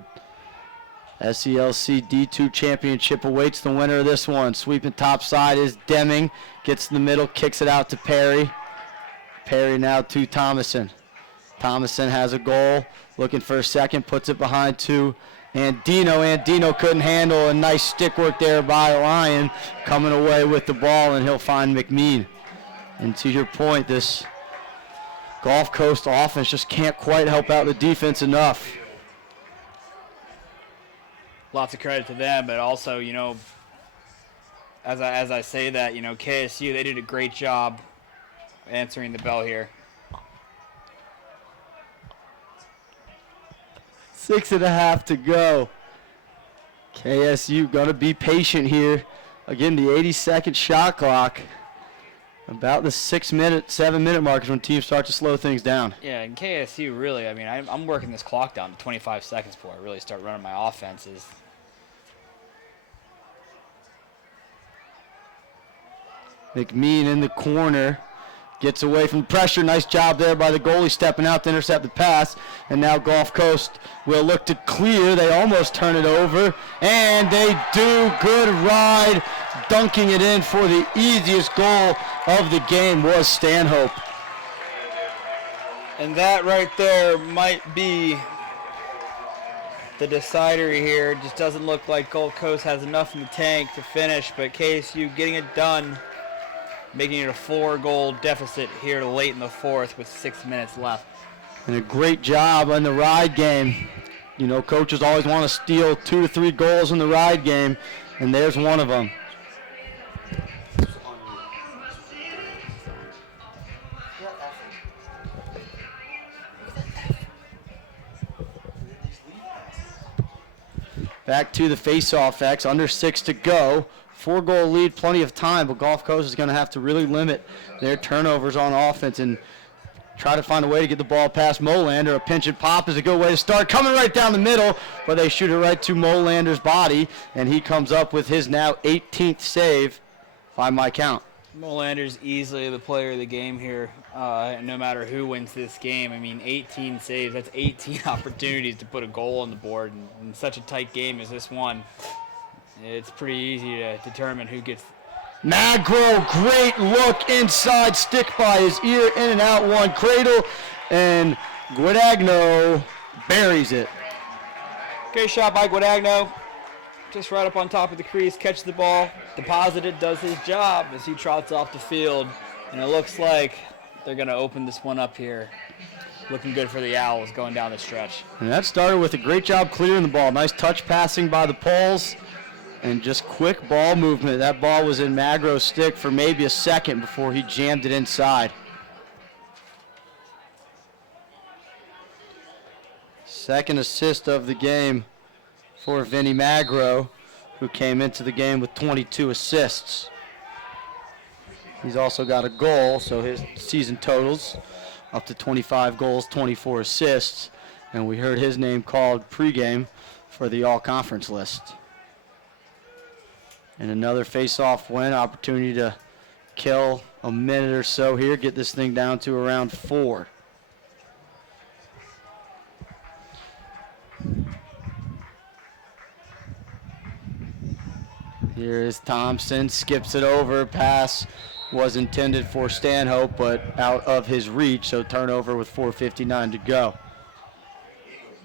SELC D2 championship awaits the winner of this one. Sweeping top side is Deming, gets in the middle, kicks it out to Perry. Perry now to Thomason. Thomason has a goal, looking for a second, puts it behind to Andino. Andino couldn't handle a nice stick work there by Lyon, coming away with the ball, and he'll find McMean. And to your point, this Gulf Coast offense just can't quite help out the defense enough. Lots of credit to them, but also, you know, as I say that, you know, KSU, they did a great job answering the bell here. 6.5 to go. KSU gonna be patient here. Again, the 82nd shot clock. About the 7-minute mark is when teams start to slow things down. Yeah, and KSU really, I mean, I'm working this clock down to 25 seconds before I really start running my offenses. McMean in the corner. Gets away from pressure. Nice job there by the goalie stepping out to intercept the pass. And now Gulf Coast will look to clear. They almost turn it over. And they do. Good ride. Dunking it in for the easiest goal of the game was Stanhope. And that right there might be the decider here. Just doesn't look like Gulf Coast has enough in the tank to finish, but KSU getting it done, making it a 4-goal deficit here late in the fourth with 6 minutes left. And a great job on the ride game. You know, coaches always want to steal 2 to 3 goals in the ride game, and there's one of them. Back to the face-off X, under 6 to go. 4-goal lead, plenty of time, but Gulf Coast is going to have to really limit their turnovers on offense and try to find a way to get the ball past Molander. A pinch and pop is a good way to start. Coming right down the middle, but they shoot it right to Molander's body, and he comes up with his now 18th save by my count. Molander's easily the player of the game here, no matter who wins this game. I mean, 18 saves, that's 18 opportunities to put a goal on the board. And in such a tight game as this one, it's pretty easy to determine who gets. Magro, great look inside, stick by his ear, in and out, one cradle, and Guadagno buries it. Great shot by Guadagno. Just right up on top of the crease, catches the ball, deposited, does his job as he trots off the field. And it looks like they're going to open this one up here. Looking good for the Owls going down the stretch. And that started with a great job clearing the ball. Nice touch passing by the poles and just quick ball movement. That ball was in Magro's stick for maybe a second before he jammed it inside. Second assist of the game for Vinny Magro, who came into the game with 22 assists. He's also got a goal, so his season totals up to 25 goals, 24 assists, and we heard his name called pregame for the all-conference list. And another face-off win, opportunity to kill a minute or so here, get this thing down to around 4. Here is Thompson, skips it over, pass was intended for Stanhope, but out of his reach, so turnover with 4:59 to go.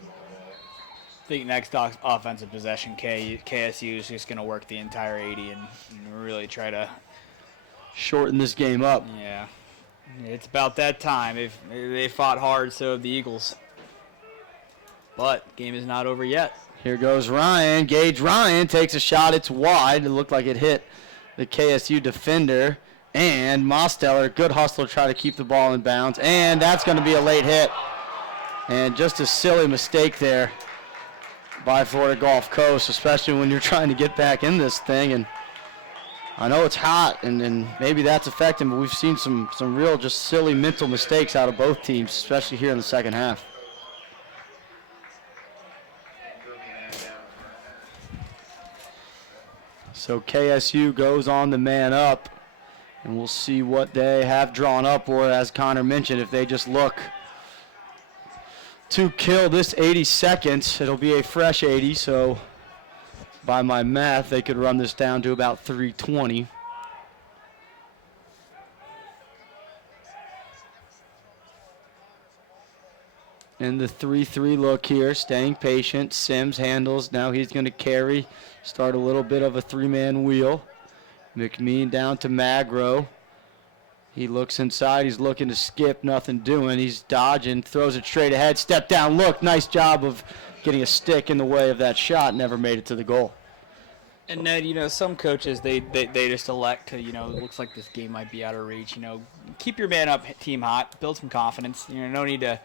I think next offensive possession, KSU is just going to work the entire 80 and really try to shorten this game up. Yeah, it's about that time. They fought hard, so have the Eagles. But game is not over yet. Here goes Ryan. Gage Ryan takes a shot. It's wide. It looked like it hit the KSU defender. And Mosteller, good hustle to try to keep the ball in bounds. And that's going to be a late hit. And just a silly mistake there by Florida Gulf Coast, especially when you're trying to get back in this thing. And I know it's hot, and maybe that's affecting, but we've seen some real just silly mental mistakes out of both teams, especially here in the second half. So KSU goes on the man up, and we'll see what they have drawn up, or as Connor mentioned, if they just look to kill this 80 seconds, it'll be a fresh 80, so by my math, they could run this down to about 3:20. And the 3-3 look here, staying patient. Sims handles. Now he's going to carry, start a little bit of a three-man wheel. McMean down to Magro. He looks inside. He's looking to skip. Nothing doing. He's dodging. Throws it straight ahead. Step down. Look. Nice job of getting a stick in the way of that shot. Never made it to the goal. And Ned, some coaches, they just elect to, it looks like this game might be out of reach. Keep your man up, team hot. Build some confidence. No need to.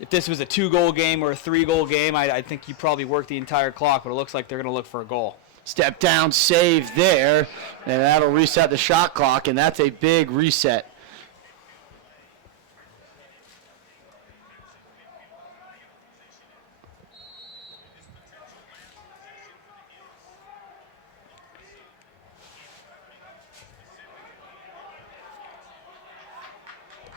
If this was a 2-goal game or a 3-goal game, I think you probably work the entire clock, but it looks like they're going to look for a goal. Step down, save there, and that'll reset the shot clock, and that's a big reset.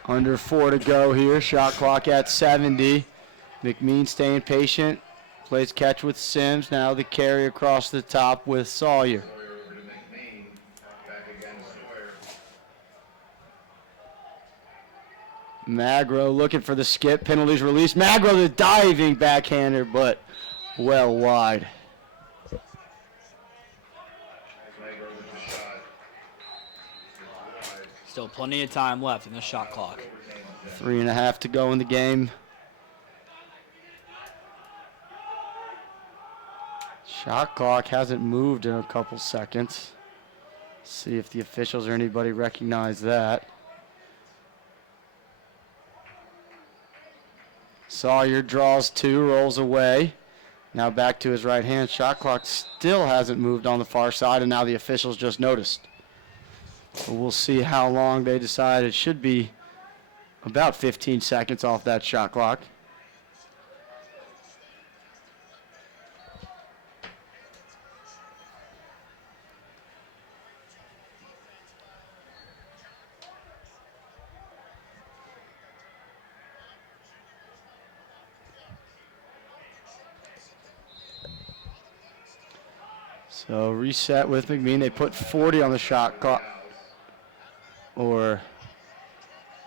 Under 4 to go here, shot clock at 70. McMean staying patient. Plays catch with Sims. Now the carry across the top with Sawyer. Magro looking for the skip. Penalties released. Magro the diving backhander, but well wide. Still plenty of time left in the shot clock. 3.5 to go in the game. Shot clock hasn't moved in a couple seconds. See if the officials or anybody recognize that. Sawyer draws 2, rolls away. Now back to his right hand. Shot clock still hasn't moved on the far side, and now the officials just noticed. But we'll see how long they decide. It should be about 15 seconds off that shot clock. So reset with McMean. They put 40 on the shot clock. Or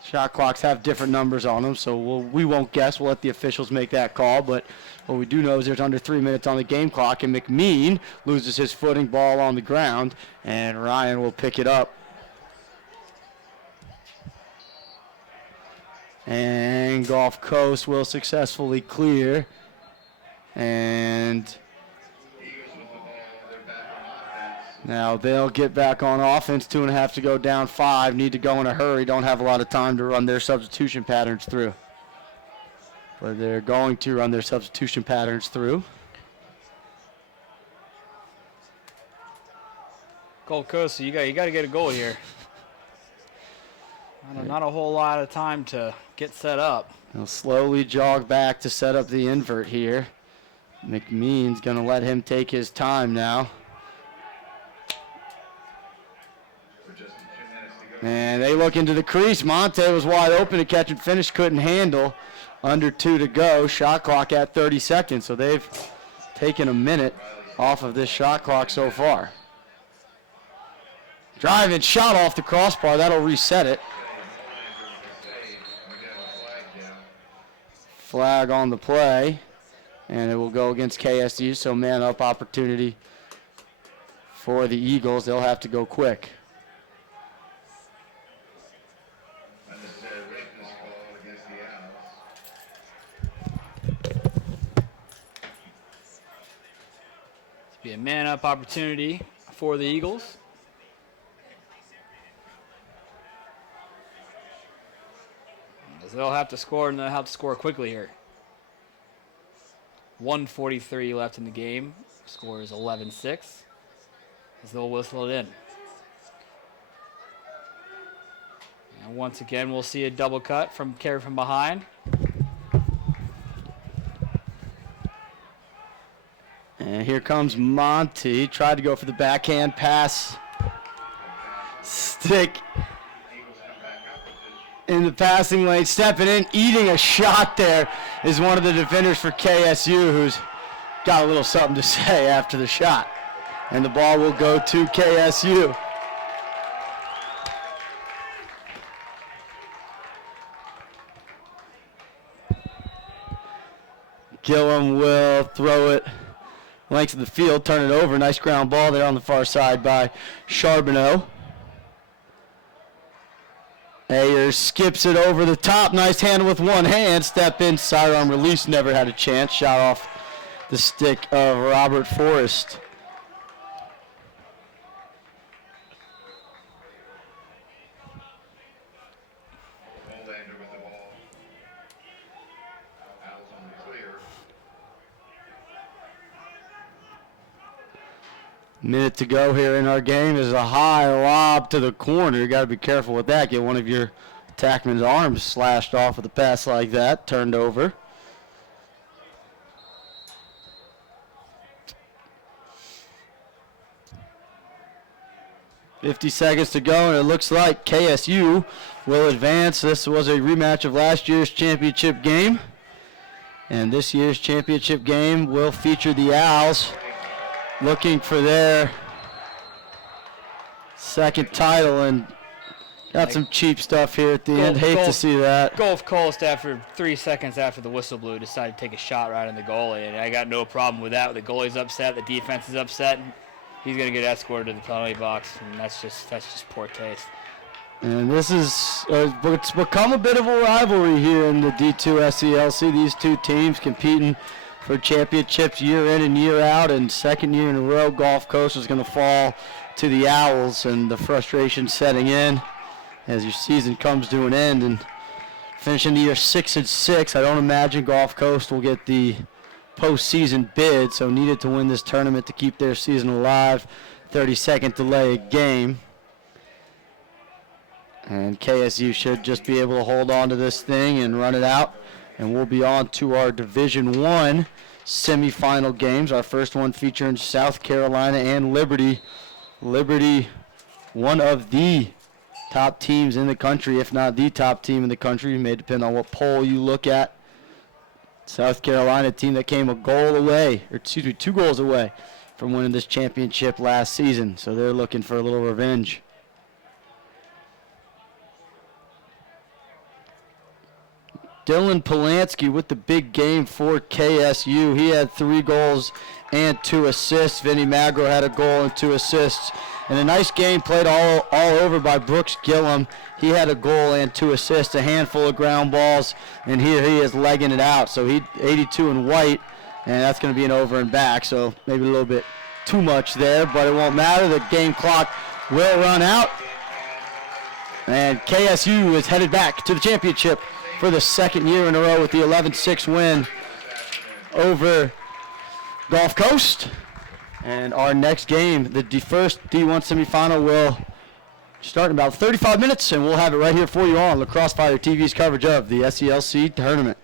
shot clocks have different numbers on them, so we won't guess. We'll let the officials make that call. But what we do know is there's under 3 minutes on the game clock, and McMean loses his footing, ball on the ground, and Ryan will pick it up. And Gulf Coast will successfully clear. And now they'll get back on offense. 2.5 to go, down 5. Need to go in a hurry. Don't have a lot of time to run their substitution patterns through. But they're going to run their substitution patterns through. Gold Coast, so you got to get a goal here. Not a whole lot of time to get set up. They'll slowly jog back to set up the invert here. McMean's going to let him take his time now. And they look into the crease. Monte was wide open to catch and finish, couldn't handle. Under 2 to go. Shot clock at 30 seconds. So they've taken a minute off of this shot clock so far. Driving shot off the crossbar. That'll reset it. Flag on the play. And it will go against KSU, so man up opportunity for the Eagles. They'll have to go quick. Be a man up opportunity for the Eagles. As they'll have to score, and they'll have to score quickly here. 1:43 left in the game. Score is 11-6. As they'll whistle it in. And once again, we'll see a double cut from carry from behind. And here comes Monty. Tried to go for the backhand pass. Stick in the passing lane, stepping in, eating a shot there is one of the defenders for KSU, who's got a little something to say after the shot. And the ball will go to KSU. Gillum will throw it length of the field, turn it over. Nice ground ball there on the far side by Charbonneau. Ayers skips it over the top. Nice handle with one hand. Step in, sidearm release. Never had a chance. Shot off the stick of Robert Forrest. Minute to go here in our game. Is a high lob to the corner. You got to be careful with that. Get one of your attackman's arms slashed off with a pass like that. Turned over. .50 seconds to go, and it looks like KSU will advance. This was a rematch of last year's championship game. And this year's championship game will feature the Owls looking for their second title, and got some cheap stuff here at the end. Hate to see that. Gulf Coast, after 3 seconds after the whistle blew, decided to take a shot right on the goalie, and I got no problem with that. The goalie's upset, the defense is upset, and he's going to get escorted to the penalty box, and that's just poor taste. And this is it's become a bit of a rivalry here in the D2 SELC. These two teams competing for championships year in and year out, and second year in a row, Gulf Coast is going to fall to the Owls, and the frustration setting in as your season comes to an end. And finishing the year 6-6, I don't imagine Gulf Coast will get the postseason bid, so needed to win this tournament to keep their season alive. 30-second delay a game. And KSU should just be able to hold on to this thing and run it out. And we'll be on to our Division I semifinal games. Our first one featuring South Carolina and Liberty. Liberty, one of the top teams in the country, if not the top team in the country. It may depend on what poll you look at. South Carolina, team that came 2 goals away from winning this championship last season. So they're looking for a little revenge. Dylan Polanski with the big game for KSU. He had 3 goals and 2 assists. Vinny Magro had a goal and 2 assists. And a nice game played all over by Brooks Gillum. He had a goal and 2 assists, a handful of ground balls, and here he is legging it out. So he 82 in white, and that's going to be an over and back. So maybe a little bit too much there, but it won't matter. The game clock will run out. And KSU is headed back to the championship for the second year in a row with the 11-6 win over Gulf Coast. And our next game, the first D1 semifinal, will start in about 35 minutes, and we'll have it right here for you on Lacrosse Fire TV's coverage of the SELC tournament.